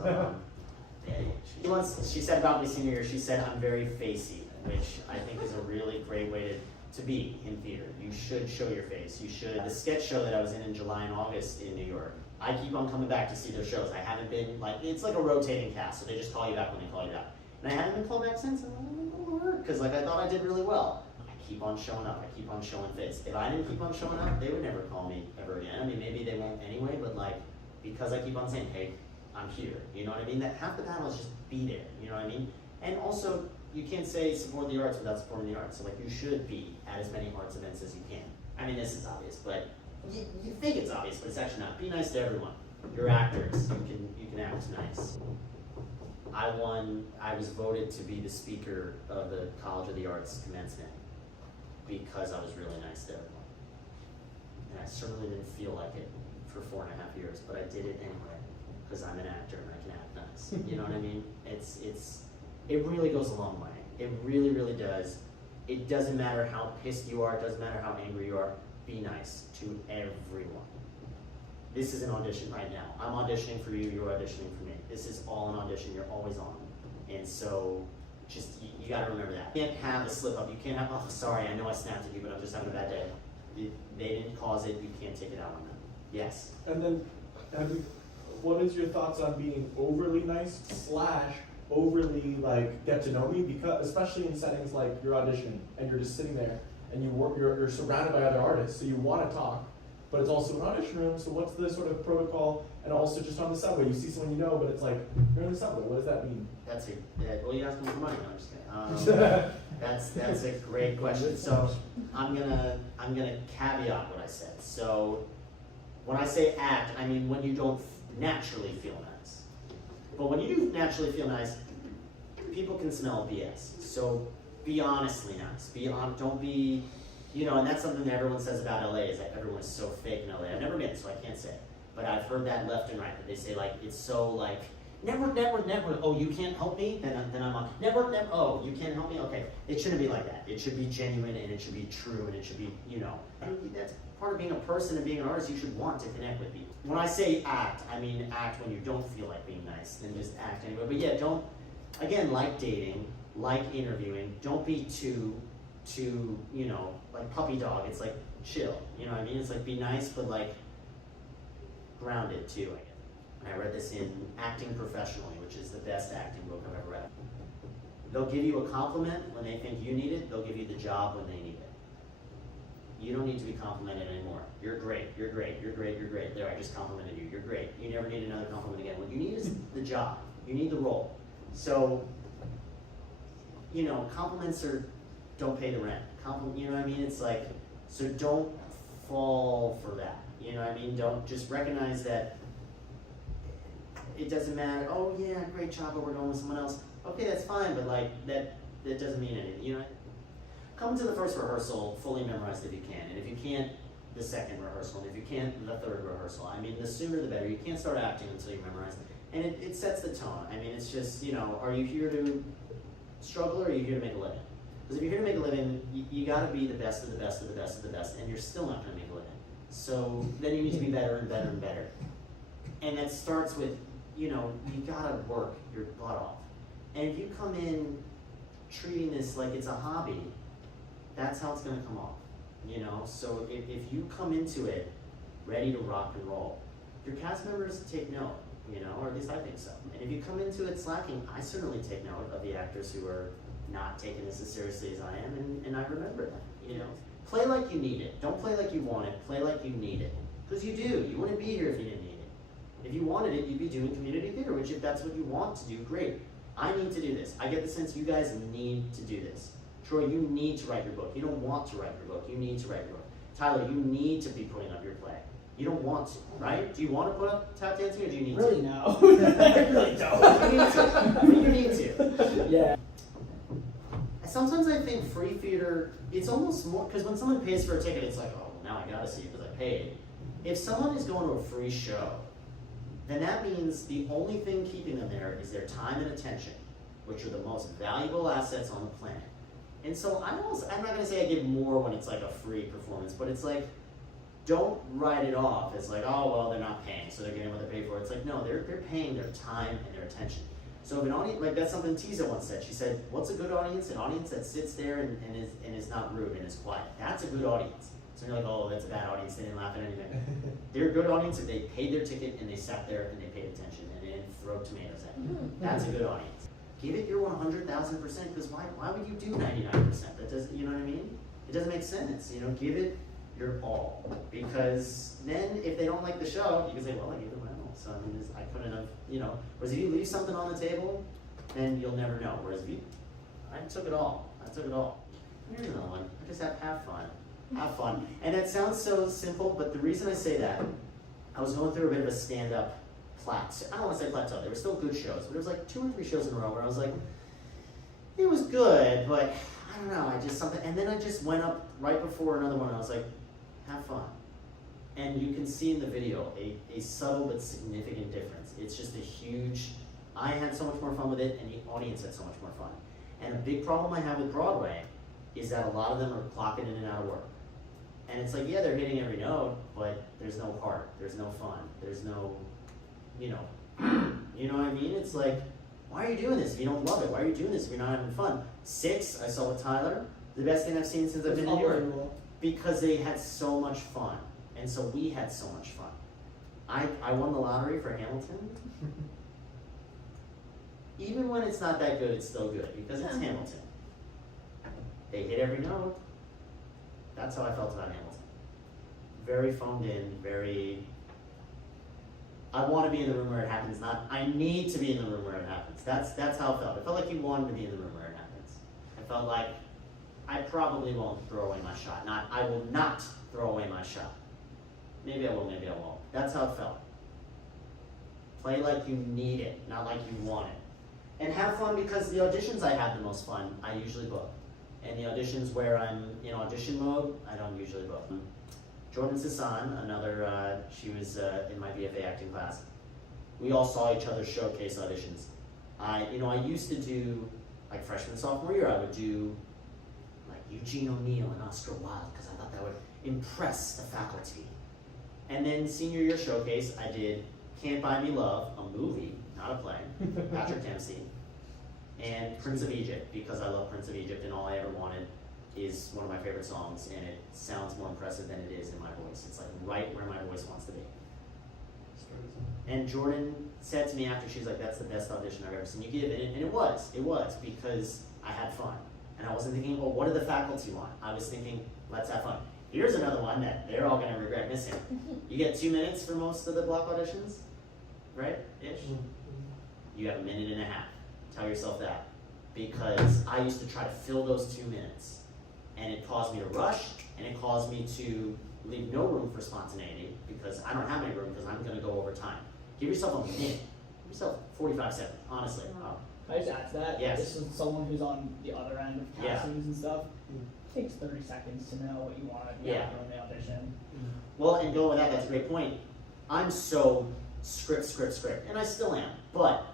she said about me senior year, she said, I'm very facey, which I think is a really great way to be in theater. You should show your face. You should. The sketch show that I was in July and August in New York, I keep on coming back to see their shows. I haven't been, like, it's like a rotating cast, so they just call you back when they call you back. And I haven't been called back since, and I'm going to work, because like I thought I did really well. I keep on showing up, I keep on showing face. If I didn't keep on showing up, they would never call me ever again. I mean, maybe they won't anyway, but like, because I keep on saying, hey, I'm here, you know what I mean? That half the battle is just be there, you know what I mean? And also, you can't say support the arts without supporting the arts. So like, you should be at as many arts events as you can. I mean, this is obvious, but you think it's obvious, but it's actually not. Be nice to everyone. You're actors, you can act nice. I was voted to be the speaker of the College of the Arts commencement because I was really nice to everyone. And I certainly didn't feel like it for 4.5 years, but I did it anyway because I'm an actor and I can act nice. You know what I mean? It really goes a long way. It really, really does. It doesn't matter how pissed you are, it doesn't matter how angry you are, be nice to everyone. This is an audition right now. I'm auditioning for you, you're auditioning for me. This is all an audition, you're always on. And so, just, you gotta remember that. You can't have a slip up, you can't have, oh, sorry, I know I snapped at you, but I'm just having a bad day. They didn't cause it, you can't take it out on them. Yes? And then, what is your thoughts on being overly nice / overly like get to know me? Because especially in settings like you're auditioning and you're just sitting there and you're surrounded by other artists, so you want to talk, but it's also an audition room. So what's the sort of protocol? And also just on the subway, you see someone you know, but it's like you're in the subway. What does that mean? That's it. Well, you asked me for money. No, I'm just kidding. That's a great question. So I'm gonna caveat what I said. So when I say act, I mean when you don't naturally feel nice. But when you do naturally feel nice, people can smell BS. So be honestly nice. Don't be, you know, and that's something that everyone says about LA is that everyone is so fake in LA. I've never been, so I can't say. But I've heard that left and right, that they say like, it's so like, never, oh, you can't help me? Then I'm on, never, oh, you can't help me? Okay. It shouldn't be like that. It should be genuine and it should be true and it should be, you know, that's part of being a person and being an artist. You should want to connect with people. When I say act, I mean act when you don't feel like being nice, then just act anyway. But yeah, don't, again, like dating, like interviewing, don't be too, you know, like puppy dog. It's like chill, you know what I mean? It's like be nice, but like grounded too, I guess. And I read this in Acting Professionally, which is the best acting book I've ever read. They'll give you a compliment when they think you need it. They'll give you the job when they need it. You don't need to be complimented anymore. You're great, you're great, you're great, you're great. There, I just complimented you. You're great. You never need another compliment again. What you need is the job. You need the role. So, you know, compliments don't pay the rent. You know what I mean? It's like, so don't fall for that. You know what I mean? Don't, just recognize that it doesn't matter. Oh yeah, great job, but we're going with someone else. Okay, that's fine, but like that doesn't mean anything. You know, come to the first rehearsal fully memorized if you can, and if you can't, the second rehearsal, and if you can't, the third rehearsal. I mean, the sooner the better. You can't start acting until you memorize it, and it sets the tone. I mean, it's just, you know, are you here to struggle or are you here to make a living? Because if you're here to make a living, you got to be the best of the best of the best of the best, and you're still not going to make a living. So then you need to be better and better and better. And that starts with, you know, you got to work your butt off. And if you come in treating this like it's a hobby, that's how it's going to come off. You know, so if you come into it ready to rock and roll, your cast members take note, you know, or at least I think so. And if you come into it slacking, I certainly take note of the actors who are not taking this as seriously as I am, and I remember that, you know. Play like you need it. Don't play like you want it. Play like you need it. Because you do. You wouldn't be here if you didn't need it. If you wanted it, you'd be doing community theater, which if that's what you want to do, great. I need to do this. I get the sense you guys need to do this. Troy, you need to write your book. You don't want to write your book. You need to write your book. Tyler, you need to be putting up your play. You don't want to, right? Do you want to put up tap dancing, or do you need Really, to? no. I really don't. You need to. You need to. Yeah. Sometimes I think free theater, it's almost more, because when someone pays for a ticket, it's like, oh, now I gotta see it because I paid. If someone is going to a free show, then that means the only thing keeping them there is their time and attention, which are the most valuable assets on the planet. And so I'm not gonna say I give more when it's like a free performance, but it's like, don't write it off as like, oh, well, they're not paying, so they're getting what they pay for. It's like, no, they're paying their time and their attention. So if an audience, like that's something Tiza once said. She said, what's a good audience? An audience that sits there and is not rude and is quiet. That's a good audience. So you're like, oh, that's a bad audience. They didn't laugh at anything. They're a good audience if they paid their ticket and they sat there and they paid attention and they didn't throw tomatoes at you. That's a good audience. Give it your 100,000%, because why would you do 99%? That doesn't, you know what I mean? It doesn't make sense. You know, give it your all, because then if they don't like the show, you can say, well, I gave it my all. So I mean, I couldn't have, you know. Whereas if you leave something on the table, then you'll never know. Whereas if I took it all. I took it all. Here's another one. I just have fun. Have fun. And that sounds so simple, but the reason I say that, I was going through a bit of a stand-up plateau. I don't want to say plateau. There were still good shows, but it was like 2 or 3 shows in a row where I was like, it was good, but I don't know. I just something. And then I just went up right before another one. And I was like, have fun. And you can see in the video a subtle but significant difference. It's just a huge, I had so much more fun with it, and the audience had so much more fun. And a big problem I have with Broadway is that a lot of them are clocking in and out of work. And it's like, yeah, they're hitting every note, but there's no heart, there's no fun, there's no, you know what I mean? It's like, why are you doing this if you don't love it? Why are you doing this if you're not having fun? 6, I saw with Tyler, the best thing I've seen since I've been in Europe. Because they had so much fun, and so we had so much fun. I won the lottery for Hamilton. Even when it's not that good, it's still good, because it's Hamilton. They hit every note. That's how I felt about Hamilton. Very phoned in, very, I want to be in the room where it happens, not I need to be in the room where it happens. That's how it felt. It felt like you wanted to be in the room where it happens. It felt like, I probably won't throw away my shot. I will not throw away my shot. Maybe I will, maybe I won't. That's how it felt. Play like you need it, not like you want it. And have fun, because the auditions I have the most fun, I usually book. And the auditions where I'm in audition mode, I don't usually book. Jordan Sasan, another, she was in my BFA acting class. We all saw each other showcase auditions. I used to do, like freshman, sophomore year, I would do Eugene O'Neill and Oscar Wilde, because I thought that would impress the faculty. And then senior year showcase, I did Can't Buy Me Love, a movie, not a play, Patrick Dempsey, and Prince of Egypt, because I love Prince of Egypt, and All I Ever Wanted is one of my favorite songs, and it sounds more impressive than it is in my voice. It's like right where my voice wants to be. And Jordan said to me after, she's like, that's the best audition I've ever seen you give, and it was, because I had fun. And I wasn't thinking, well, what do the faculty want? I was thinking, let's have fun. Here's another one that they're all going to regret missing. You get 2 minutes for most of the block auditions, right? Ish. You have 1.5 minutes. Tell yourself that. Because I used to try to fill those 2 minutes. And it caused me to rush, and it caused me to leave no room for spontaneity, because I don't have any room, because I'm going to go over time. Give yourself a minute. Give yourself 45 seconds, honestly. Can I just add to that? Yes. This is someone who's on the other end of castings and stuff. It takes 30 seconds to know what you want in the audition. Well, and going with that, that's a great point. I'm so script, and I still am. But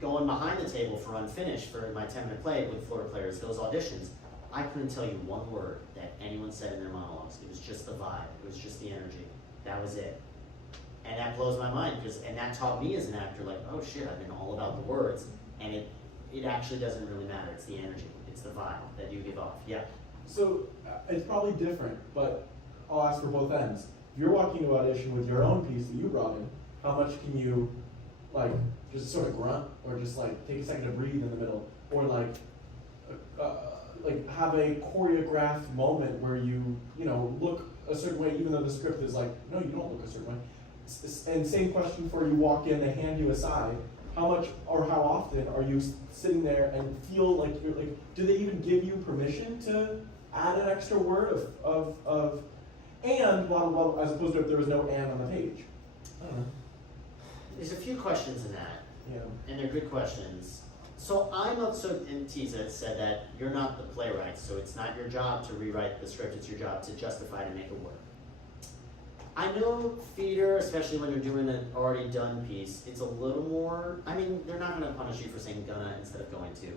going behind the table for Unfinished, for my 10-minute play with Florida players, those auditions, I couldn't tell you one word that anyone said in their monologues. It was just the vibe. It was just the energy. That was it. And that blows my mind, and that taught me as an actor, like, oh shit, I've been all about the words. And it actually doesn't really matter. It's the energy. It's the vibe that you give off. Yeah. So it's probably different, but I'll ask for both ends. If you're walking to audition with your own piece that you brought in, how much can you, like, just sort of grunt, or just like take a second to breathe in the middle, or like have a choreographed moment where you look a certain way, even though the script is like, no, you don't look a certain way. And same question for you walk in, they hand you a side. How much or how often are you sitting there and feel like you're like, do they even give you permission to add an extra word of and blah, as opposed to if there was no and on the page? I don't know. There's a few questions in that, Yeah. and they're good questions. So I'm not so, and Tiza said that you're not the playwright, so it's not your job to rewrite the script, it's your job to justify to make it work. I know theater, especially when you're doing an already done piece, it's a little more, I mean, they're not gonna punish you for saying gonna instead of going to.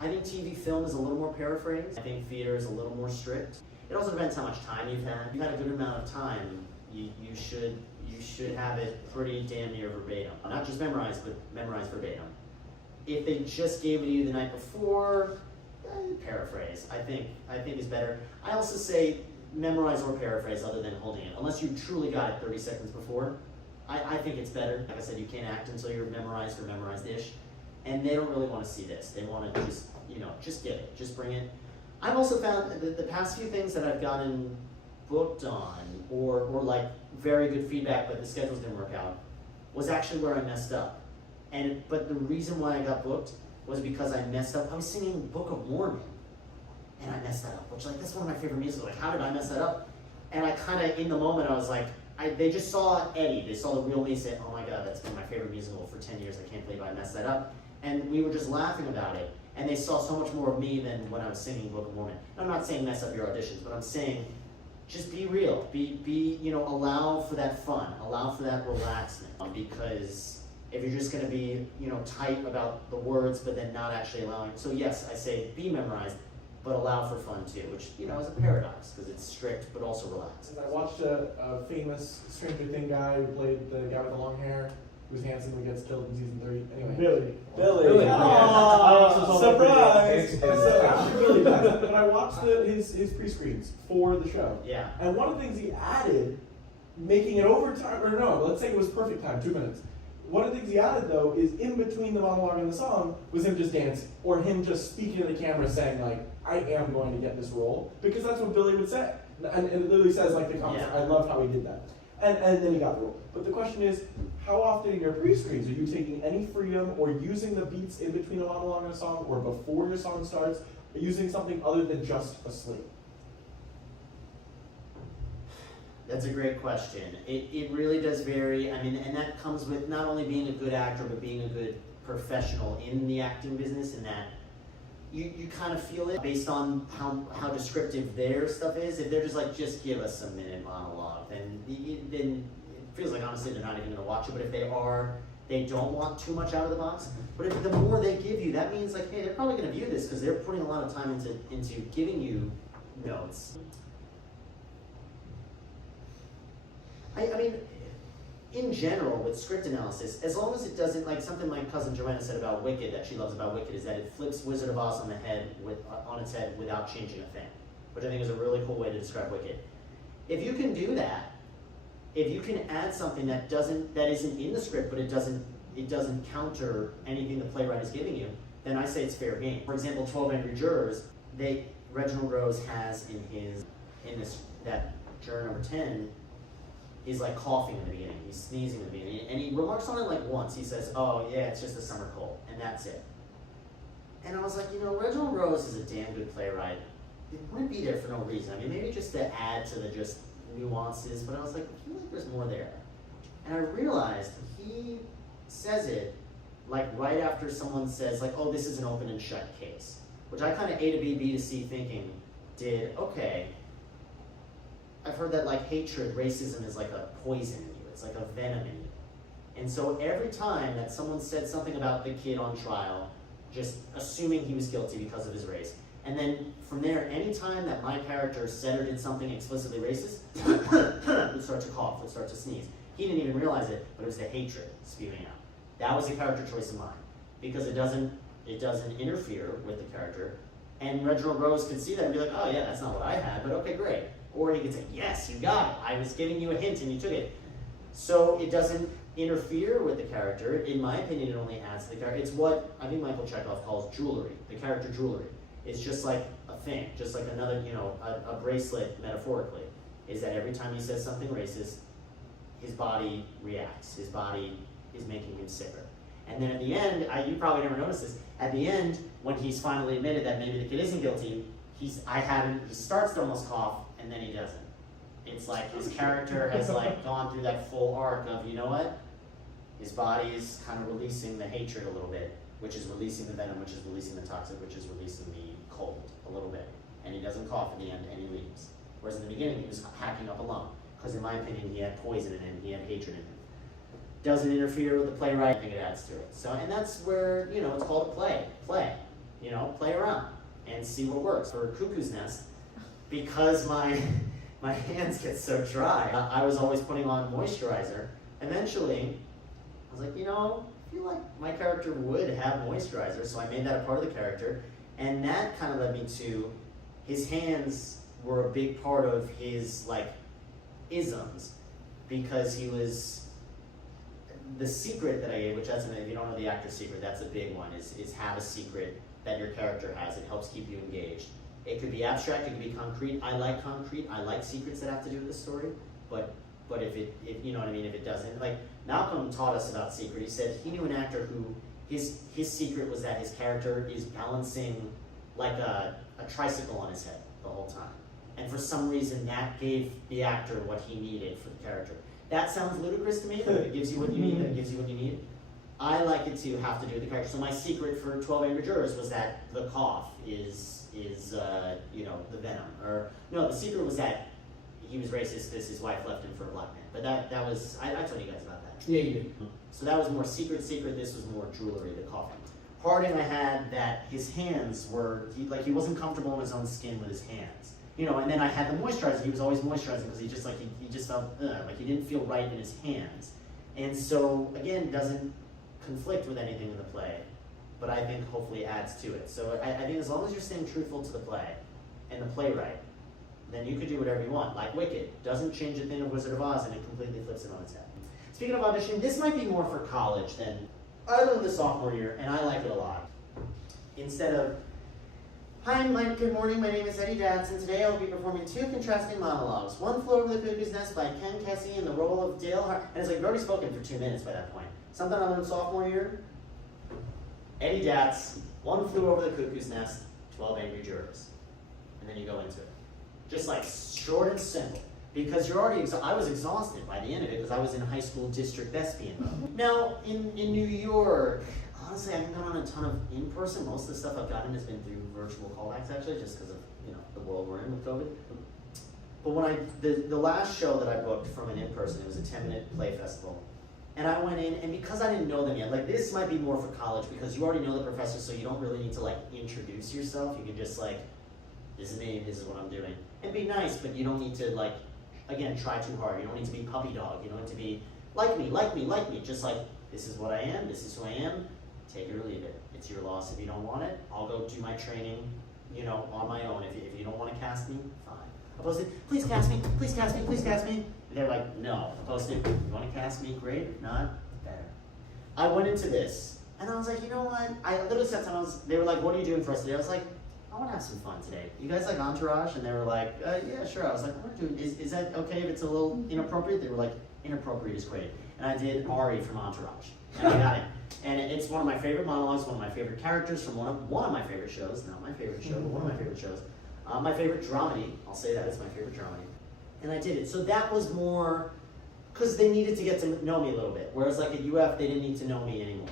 I think TV film is a little more paraphrased. I think theater is a little more strict. It also depends how much time you've had. If you've had a good amount of time, you should have it pretty damn near verbatim. Not just memorized, but memorized verbatim. If they just gave it to you the night before, paraphrase, I think is better. I also say memorize or paraphrase other than holding it. Unless you truly got it 30 seconds before, I think it's better. Like I said, you can't act until you're memorized or memorized-ish. And they don't really want to see this. They want to just, just get it, just bring it. I've also found that the past few things that I've gotten booked on or like very good feedback, but the schedules didn't work out, was actually where I messed up. But the reason why I got booked was because I messed up. I was singing Book of Mormon, and I messed that up, which that's one of my favorite musicals. Like, how did I mess that up? And I kind of, in the moment, I was like, they just saw Eddie. They saw the real me, say, oh my God, that's been my favorite musical for 10 years. I can't believe I messed that up. And we were just laughing about it. And they saw so much more of me than when I was singing Book of Mormon. I'm not saying mess up your auditions, but I'm saying just be real. Be allow for that fun. Allow for that relaxment. Because if you're just going to be, tight about the words, but then not actually allowing. So yes, I say be memorized, but allow for fun too, which, is a paradox because it's strict, but also relaxed. I watched a famous Stranger Things guy who played the guy with the long hair, who's handsome who gets killed in season 3. Anyway. Billy. Oh, surprise! Actually, really bad. But I watched his pre-screens for the show. Yeah. And one of the things he added, making it overtime, or no, let's say it was perfect time, 2 minutes. One of the things he added, though, is in between the monologue and the song, was him just dancing. Or him just speaking to the camera saying, like, I am going to get this role. Because that's what Billy would say. And it literally says, like, the comments, I loved how he did that. And then he got the role. But the question is, how often in your pre-screens are you taking any freedom or using the beats in between a monologue and a song or before your song starts, or using something other than just a slate? That's a great question. It really does vary. I mean, and that comes with not only being a good actor, but being a good professional in the acting business, in that you kind of feel it based on how descriptive their stuff is. If they're just like, just give us a minute monologue, then it feels like honestly they're not even going to watch it. But if they are, they don't want too much out of the box. But if the more they give you, that means like, hey, they're probably going to view this because they're putting a lot of time into giving you notes. I mean, in general, with script analysis, as long as it doesn't, like something my cousin Joanna said about Wicked, that she loves about Wicked, is that it flips Wizard of Oz on its head without changing a thing, which I think is a really cool way to describe Wicked. If you can do that, if you can add something that isn't in the script, but it doesn't counter anything the playwright is giving you, then I say it's fair game. For example, 12 Angry Jurors, Reginald Rose has that juror number 10. Is like coughing in the beginning, he's sneezing in the beginning, and he remarks on it like once. He says, oh yeah, it's just a summer cold, and that's it. And I was like, Reginald Rose is a damn good playwright. It wouldn't be there for no reason. I mean, maybe just to add to the just nuances, but I was like, I feel like there's more there. And I realized he says it like right after someone says like, oh, this is an open and shut case, which I kind of A to B, B to C thinking okay, I've heard that like hatred, racism is like a poison in you. It's like a venom in you. And so every time that someone said something about the kid on trial, just assuming he was guilty because of his race, and then from there, any time that my character said or did something explicitly racist, would start to cough, would start to sneeze. He didn't even realize it, but it was the hatred spewing out. That was a character choice of mine, because it doesn't interfere with the character. And Reginald Rose could see that and be like, oh yeah, that's not what I had, but okay, great. Or he could say, yes, you got it. I was giving you a hint and you took it. So it doesn't interfere with the character. In my opinion, it only adds to the character. It's what I think Michael Chekhov calls jewelry, the character jewelry. It's just like a thing, just like another, a bracelet metaphorically, is that every time he says something racist, his body reacts. His body is making him sicker. And then at the end, you probably never noticed this, at the end, when he's finally admitted that maybe the kid isn't guilty, he starts to almost cough, and then he doesn't. It's like his character has like gone through that full arc of, you know what? His body is kind of releasing the hatred a little bit, which is releasing the venom, which is releasing the toxic, which is releasing the cold a little bit. And he doesn't cough at the end, and he leaves. Whereas in the beginning, he was hacking up a lung. Because in my opinion, he had poison in him, he had hatred in him. Doesn't interfere with the playwright, I think it adds to it. So, and that's where, you know, it's called a play. You know, play around and see what works. For Cuckoo's Nest, because my hands get so dry, I was always putting on moisturizer. Eventually, I was like, you know, I feel like my character would have moisturizer, so I made that a part of the character. And that kind of led me to, his hands were a big part of his, like, isms, because he was, the secret that I gave, which that's, if you don't know the actor's secret, that's a big one, is have a secret that your character has. It helps keep you engaged. It could be abstract, it could be concrete. I like concrete, I like secrets that have to do with the story, but if you know what I mean, if it doesn't, like, Malcolm taught us about secret. He said he knew an actor who, his secret was that his character is balancing like a tricycle on his head the whole time. And for some reason, that gave the actor what he needed for the character. That sounds ludicrous to me, but it gives you what you need, that gives you what you need. I like it to have to do with the character. So my secret for 12 Angry Jurors was that the cough is you know, the venom. Or, no, the secret was that he was racist because his wife left him for a black man. But that was, I told you guys about that. Yeah, you did. So that was more secret, this was more jewelry, the coughing. Harding, I had that his hands were, he wasn't comfortable in his own skin with his hands. You know, and then I had the moisturizer. He was always moisturizing because he just like, he just felt, like he didn't feel right in his hands. And so, again, doesn't conflict with anything in the play, but I think hopefully adds to it. So I think as long as you're staying truthful to the play and the playwright, then you could do whatever you want. Like Wicked, doesn't change a thing of Wizard of Oz and it completely flips it on its head. Speaking of auditioning, this might be more for college than, I learned this sophomore year and I like it a lot. Instead of, hi, good morning, my name is Datz, and today I will be performing 2 contrasting monologues. One Flew Over the Cuckoo's Nest by Ken Kesey in the role of Dale Hart. And it's like, you've already spoken for 2 minutes by that point. Something I learned sophomore year, Datz, One Flew Over the Cuckoo's Nest, 12 Angry Jurors. And then you go into it. Just like short and simple. Because you're already, I was exhausted by the end of it because I was in high school district thespian mode. Now, in New York, honestly, I haven't gone on a ton of in-person. Most of the stuff I've gotten has been through virtual callbacks, actually, just because of, you know, the world we're in with COVID. But when the last show that I booked from an in-person, it was a 10-minute play festival. And I went in, and because I didn't know them yet, like this might be more for college because you already know the professor, so you don't really need to like introduce yourself. You can just like, this is me, this is what I'm doing. And be nice, but you don't need to like, again, try too hard. You don't need to be puppy dog. You don't need to be, like me. Just like, this is what I am, this is who I am. Take it or leave it. It's your loss if you don't want it. I'll go do my training, you know, on my own. If you don't want to cast me, fine. Opposed to, please cast me, please cast me, please cast me. And they're like, no. Opposed to, you want to cast me, great. If not, better. I went into this, and I was like, you know what? I literally said something, they were like, what are you doing for us today? I was like, I want to have some fun today. You guys like Entourage? And they were like, yeah, sure. I was like, is that okay if it's a little inappropriate? They were like, inappropriate is great. And I did Ari from Entourage, and I got it. And it's one of my favorite monologues, one of my favorite characters from one of my favorite shows, not my favorite show, but one of my favorite shows. My favorite dramedy, I'll say that, it's my favorite dramedy. And I did it. So that was more, because they needed to get to know me a little bit. Whereas like at UF, they didn't need to know me anymore.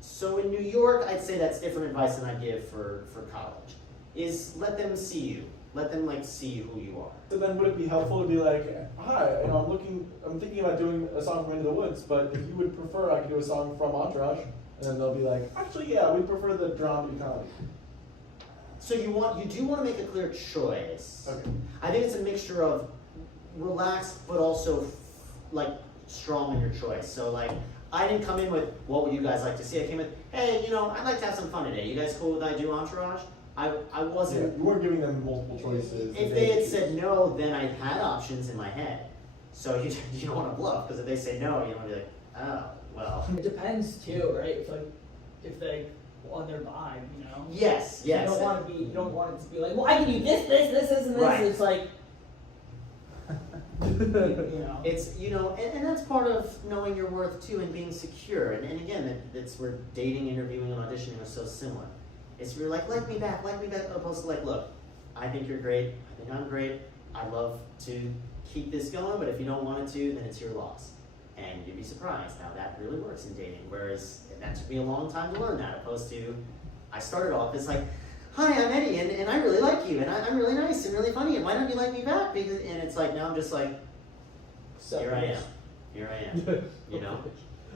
So in New York, I'd say that's different advice than I give for college, is let them see you. Let them like see who you are. So then would it be helpful to be like, hi, you know, I'm thinking about doing a song from Into the Woods, but if you would prefer, I could do a song from Entourage, and then they'll be like, actually, yeah, we prefer the dramedy comedy. So you do want to make a clear choice. Okay. I think it's a mixture of relaxed, but also like strong in your choice. So like, I didn't come in with, what would you guys like to see? I came in, hey, you know, I'd like to have some fun today. You guys cool with I do Entourage? I wasn't. Yeah, you weren't giving them multiple choices. If they had said no, then I had options in my head. So you don't want to bluff, because if they say no, you want to be like, oh, well. It depends too, right? If they on their vibe, you know. Yes. You don't want it to be like, well, I can do this, and this. Right. It's like, You know. It's, and that's part of knowing your worth too and being secure. And again, that's where dating, interviewing, and auditioning are so similar. It's you're like me back, opposed to like, look, I think you're great, I think I'm great, I'd love to keep this going, but if you don't want it to, then it's your loss. And you'd be surprised how that really works in dating. Whereas that took me a long time to learn that, opposed to, I started off as like, hi, I'm Eddie, and I really like you, and I'm really nice and really funny, and why don't you like me back? And it's like, now I'm just like, here I am,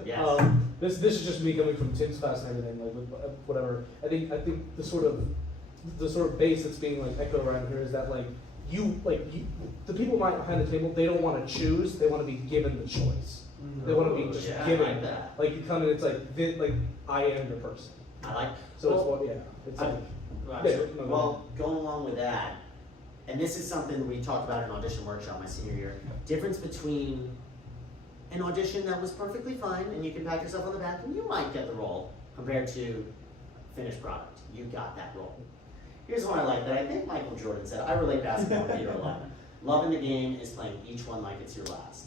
Yes. This is just me coming from Tim's class and everything, like with whatever. I think the sort of base that's being like echoed around here is that the people behind the table, they don't want to choose, they want to be given the choice. They want to be just given. I like that. Like you come in, it's like I am your person. I like. So it's Well, going along with that, and this is something we talked about in audition workshop my senior year. Difference between an audition that was perfectly fine and you can pat yourself on the back and you might get the role, compared to finished product. You got that role. Here's one I like that I think Michael Jordan said. I relate basketball to Peter a lot. Loving the game is playing each one like it's your last.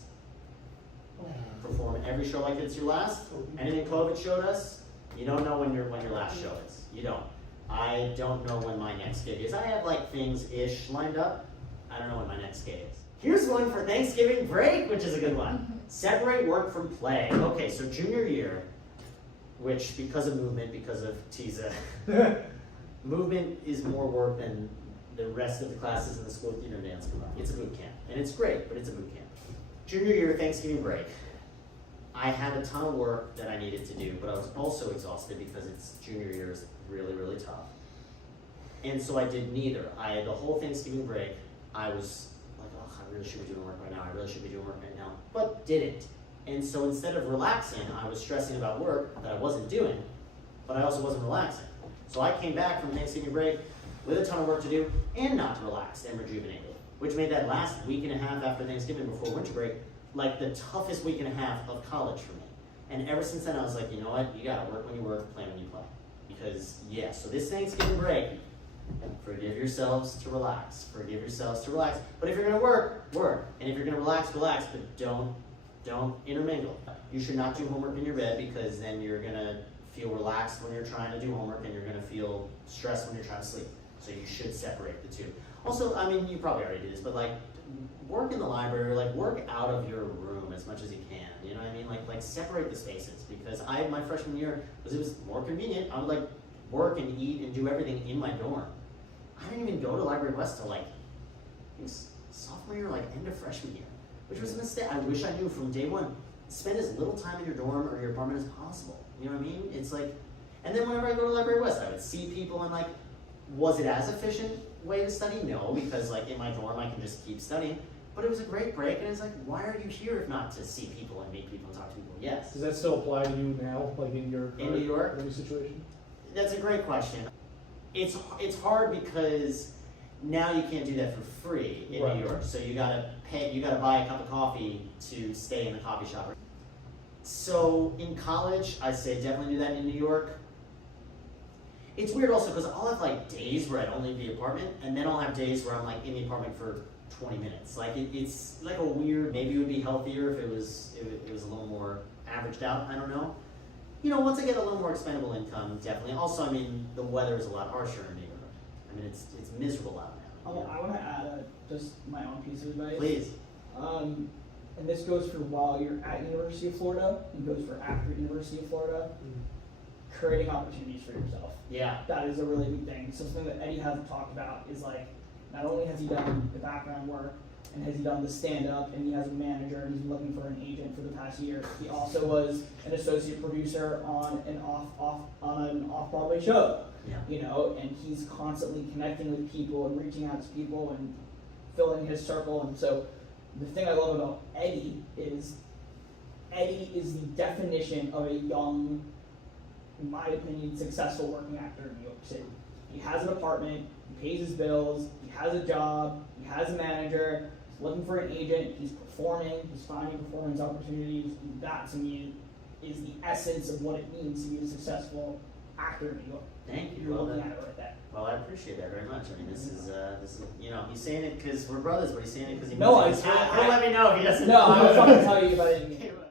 Perform every show like it's your last. Anything COVID showed us, you don't know when your last show is. You don't. I don't know when my next gig is. I have like things-ish lined up. I don't know when my next gig is. Here's one for Thanksgiving break, which is a good one. Separate work from play. Okay, so junior year, which because of movement, because of TISA, movement is more work than the rest of the classes in the school theater and dance club. It's a boot camp, and it's great, but it's a boot camp. Junior year, Thanksgiving break. I had a ton of work that I needed to do, but I was also exhausted because it's junior year is really, really tough. And so I did neither. The whole Thanksgiving break, I was like, oh, I really should be doing work right now. I really should be doing work right now, but didn't. And so instead of relaxing, I was stressing about work that I wasn't doing, but I also wasn't relaxing. So I came back from Thanksgiving break with a ton of work to do and not relaxed and rejuvenated, which made that last week and a half after Thanksgiving before winter break like the toughest week and a half of college for me. And ever since then, I was like, you know what? You gotta work when you work, play when you play. Because, so this Thanksgiving break, forgive yourselves to relax. Forgive yourselves to relax. But if you're gonna work, work. And if you're gonna relax, relax. But don't intermingle. You should not do homework in your bed because then you're gonna feel relaxed when you're trying to do homework and you're gonna feel stressed when you're trying to sleep. So you should separate the two. Also, I mean, you probably already do this, but like, work in the library, like work out of your room as much as you can. You know what I mean? Like separate the spaces, because my freshman year, because it was more convenient, I would like work and eat and do everything in my dorm. I didn't even go to Library West till like, I think sophomore year, like end of freshman year, which was a mistake. I wish I knew from day one, spend as little time in your dorm or your apartment as possible. You know what I mean? It's like, and then whenever I go to Library West, I would see people and like, was it as efficient way to study? No, because like in my dorm, I can just keep studying. But it was a great break, and it's like, why are you here if not to see people and meet people and talk to people? Yes. Does that still apply to you now, like in your in New York living situation? That's a great question. It's hard because now you can't do that for free in New York. So you gotta pay. You gotta buy a cup of coffee to stay in the coffee shop. So in college, I say definitely do that in New York. It's weird also because I'll have like days where I don't leave the apartment, and then I'll have days where I'm like in the apartment for 20 minutes. Like it's like a weird, maybe it would be healthier if it was a little more averaged out, I don't know. You know, once I get a little more expendable income, definitely. Also, I mean, the weather is a lot harsher in New York. I mean, it's miserable out now. I want to add just my own piece of advice. Please. And this goes for while you're at University of Florida and goes for after University of Florida. Creating opportunities for yourself. Yeah. That is a really big thing. So something that Eddie hasn't talked about is like, not only has he done the background work and has he done the stand-up and he has a manager and he's looking for an agent for the past year, he also was an associate producer on an off-Broadway show. Yeah. You know, and he's constantly connecting with people and reaching out to people and filling his circle. And so the thing I love about Eddie is the definition of a young, in my opinion, successful working actor in New York City. He has an apartment, he pays his bills, he has a job, he has a manager, he's looking for an agent, he's performing, he's finding performance opportunities. And that to me is the essence of what it means to be a successful actor in New York. Thank you. You're Well, looking then, at it like that. well, I appreciate that very much. I mean, this is, you know, he's saying it because we're brothers, but he's saying it because he No, knows it. I- He'll let me know if he doesn't. No, I was trying to tell you, but I didn't.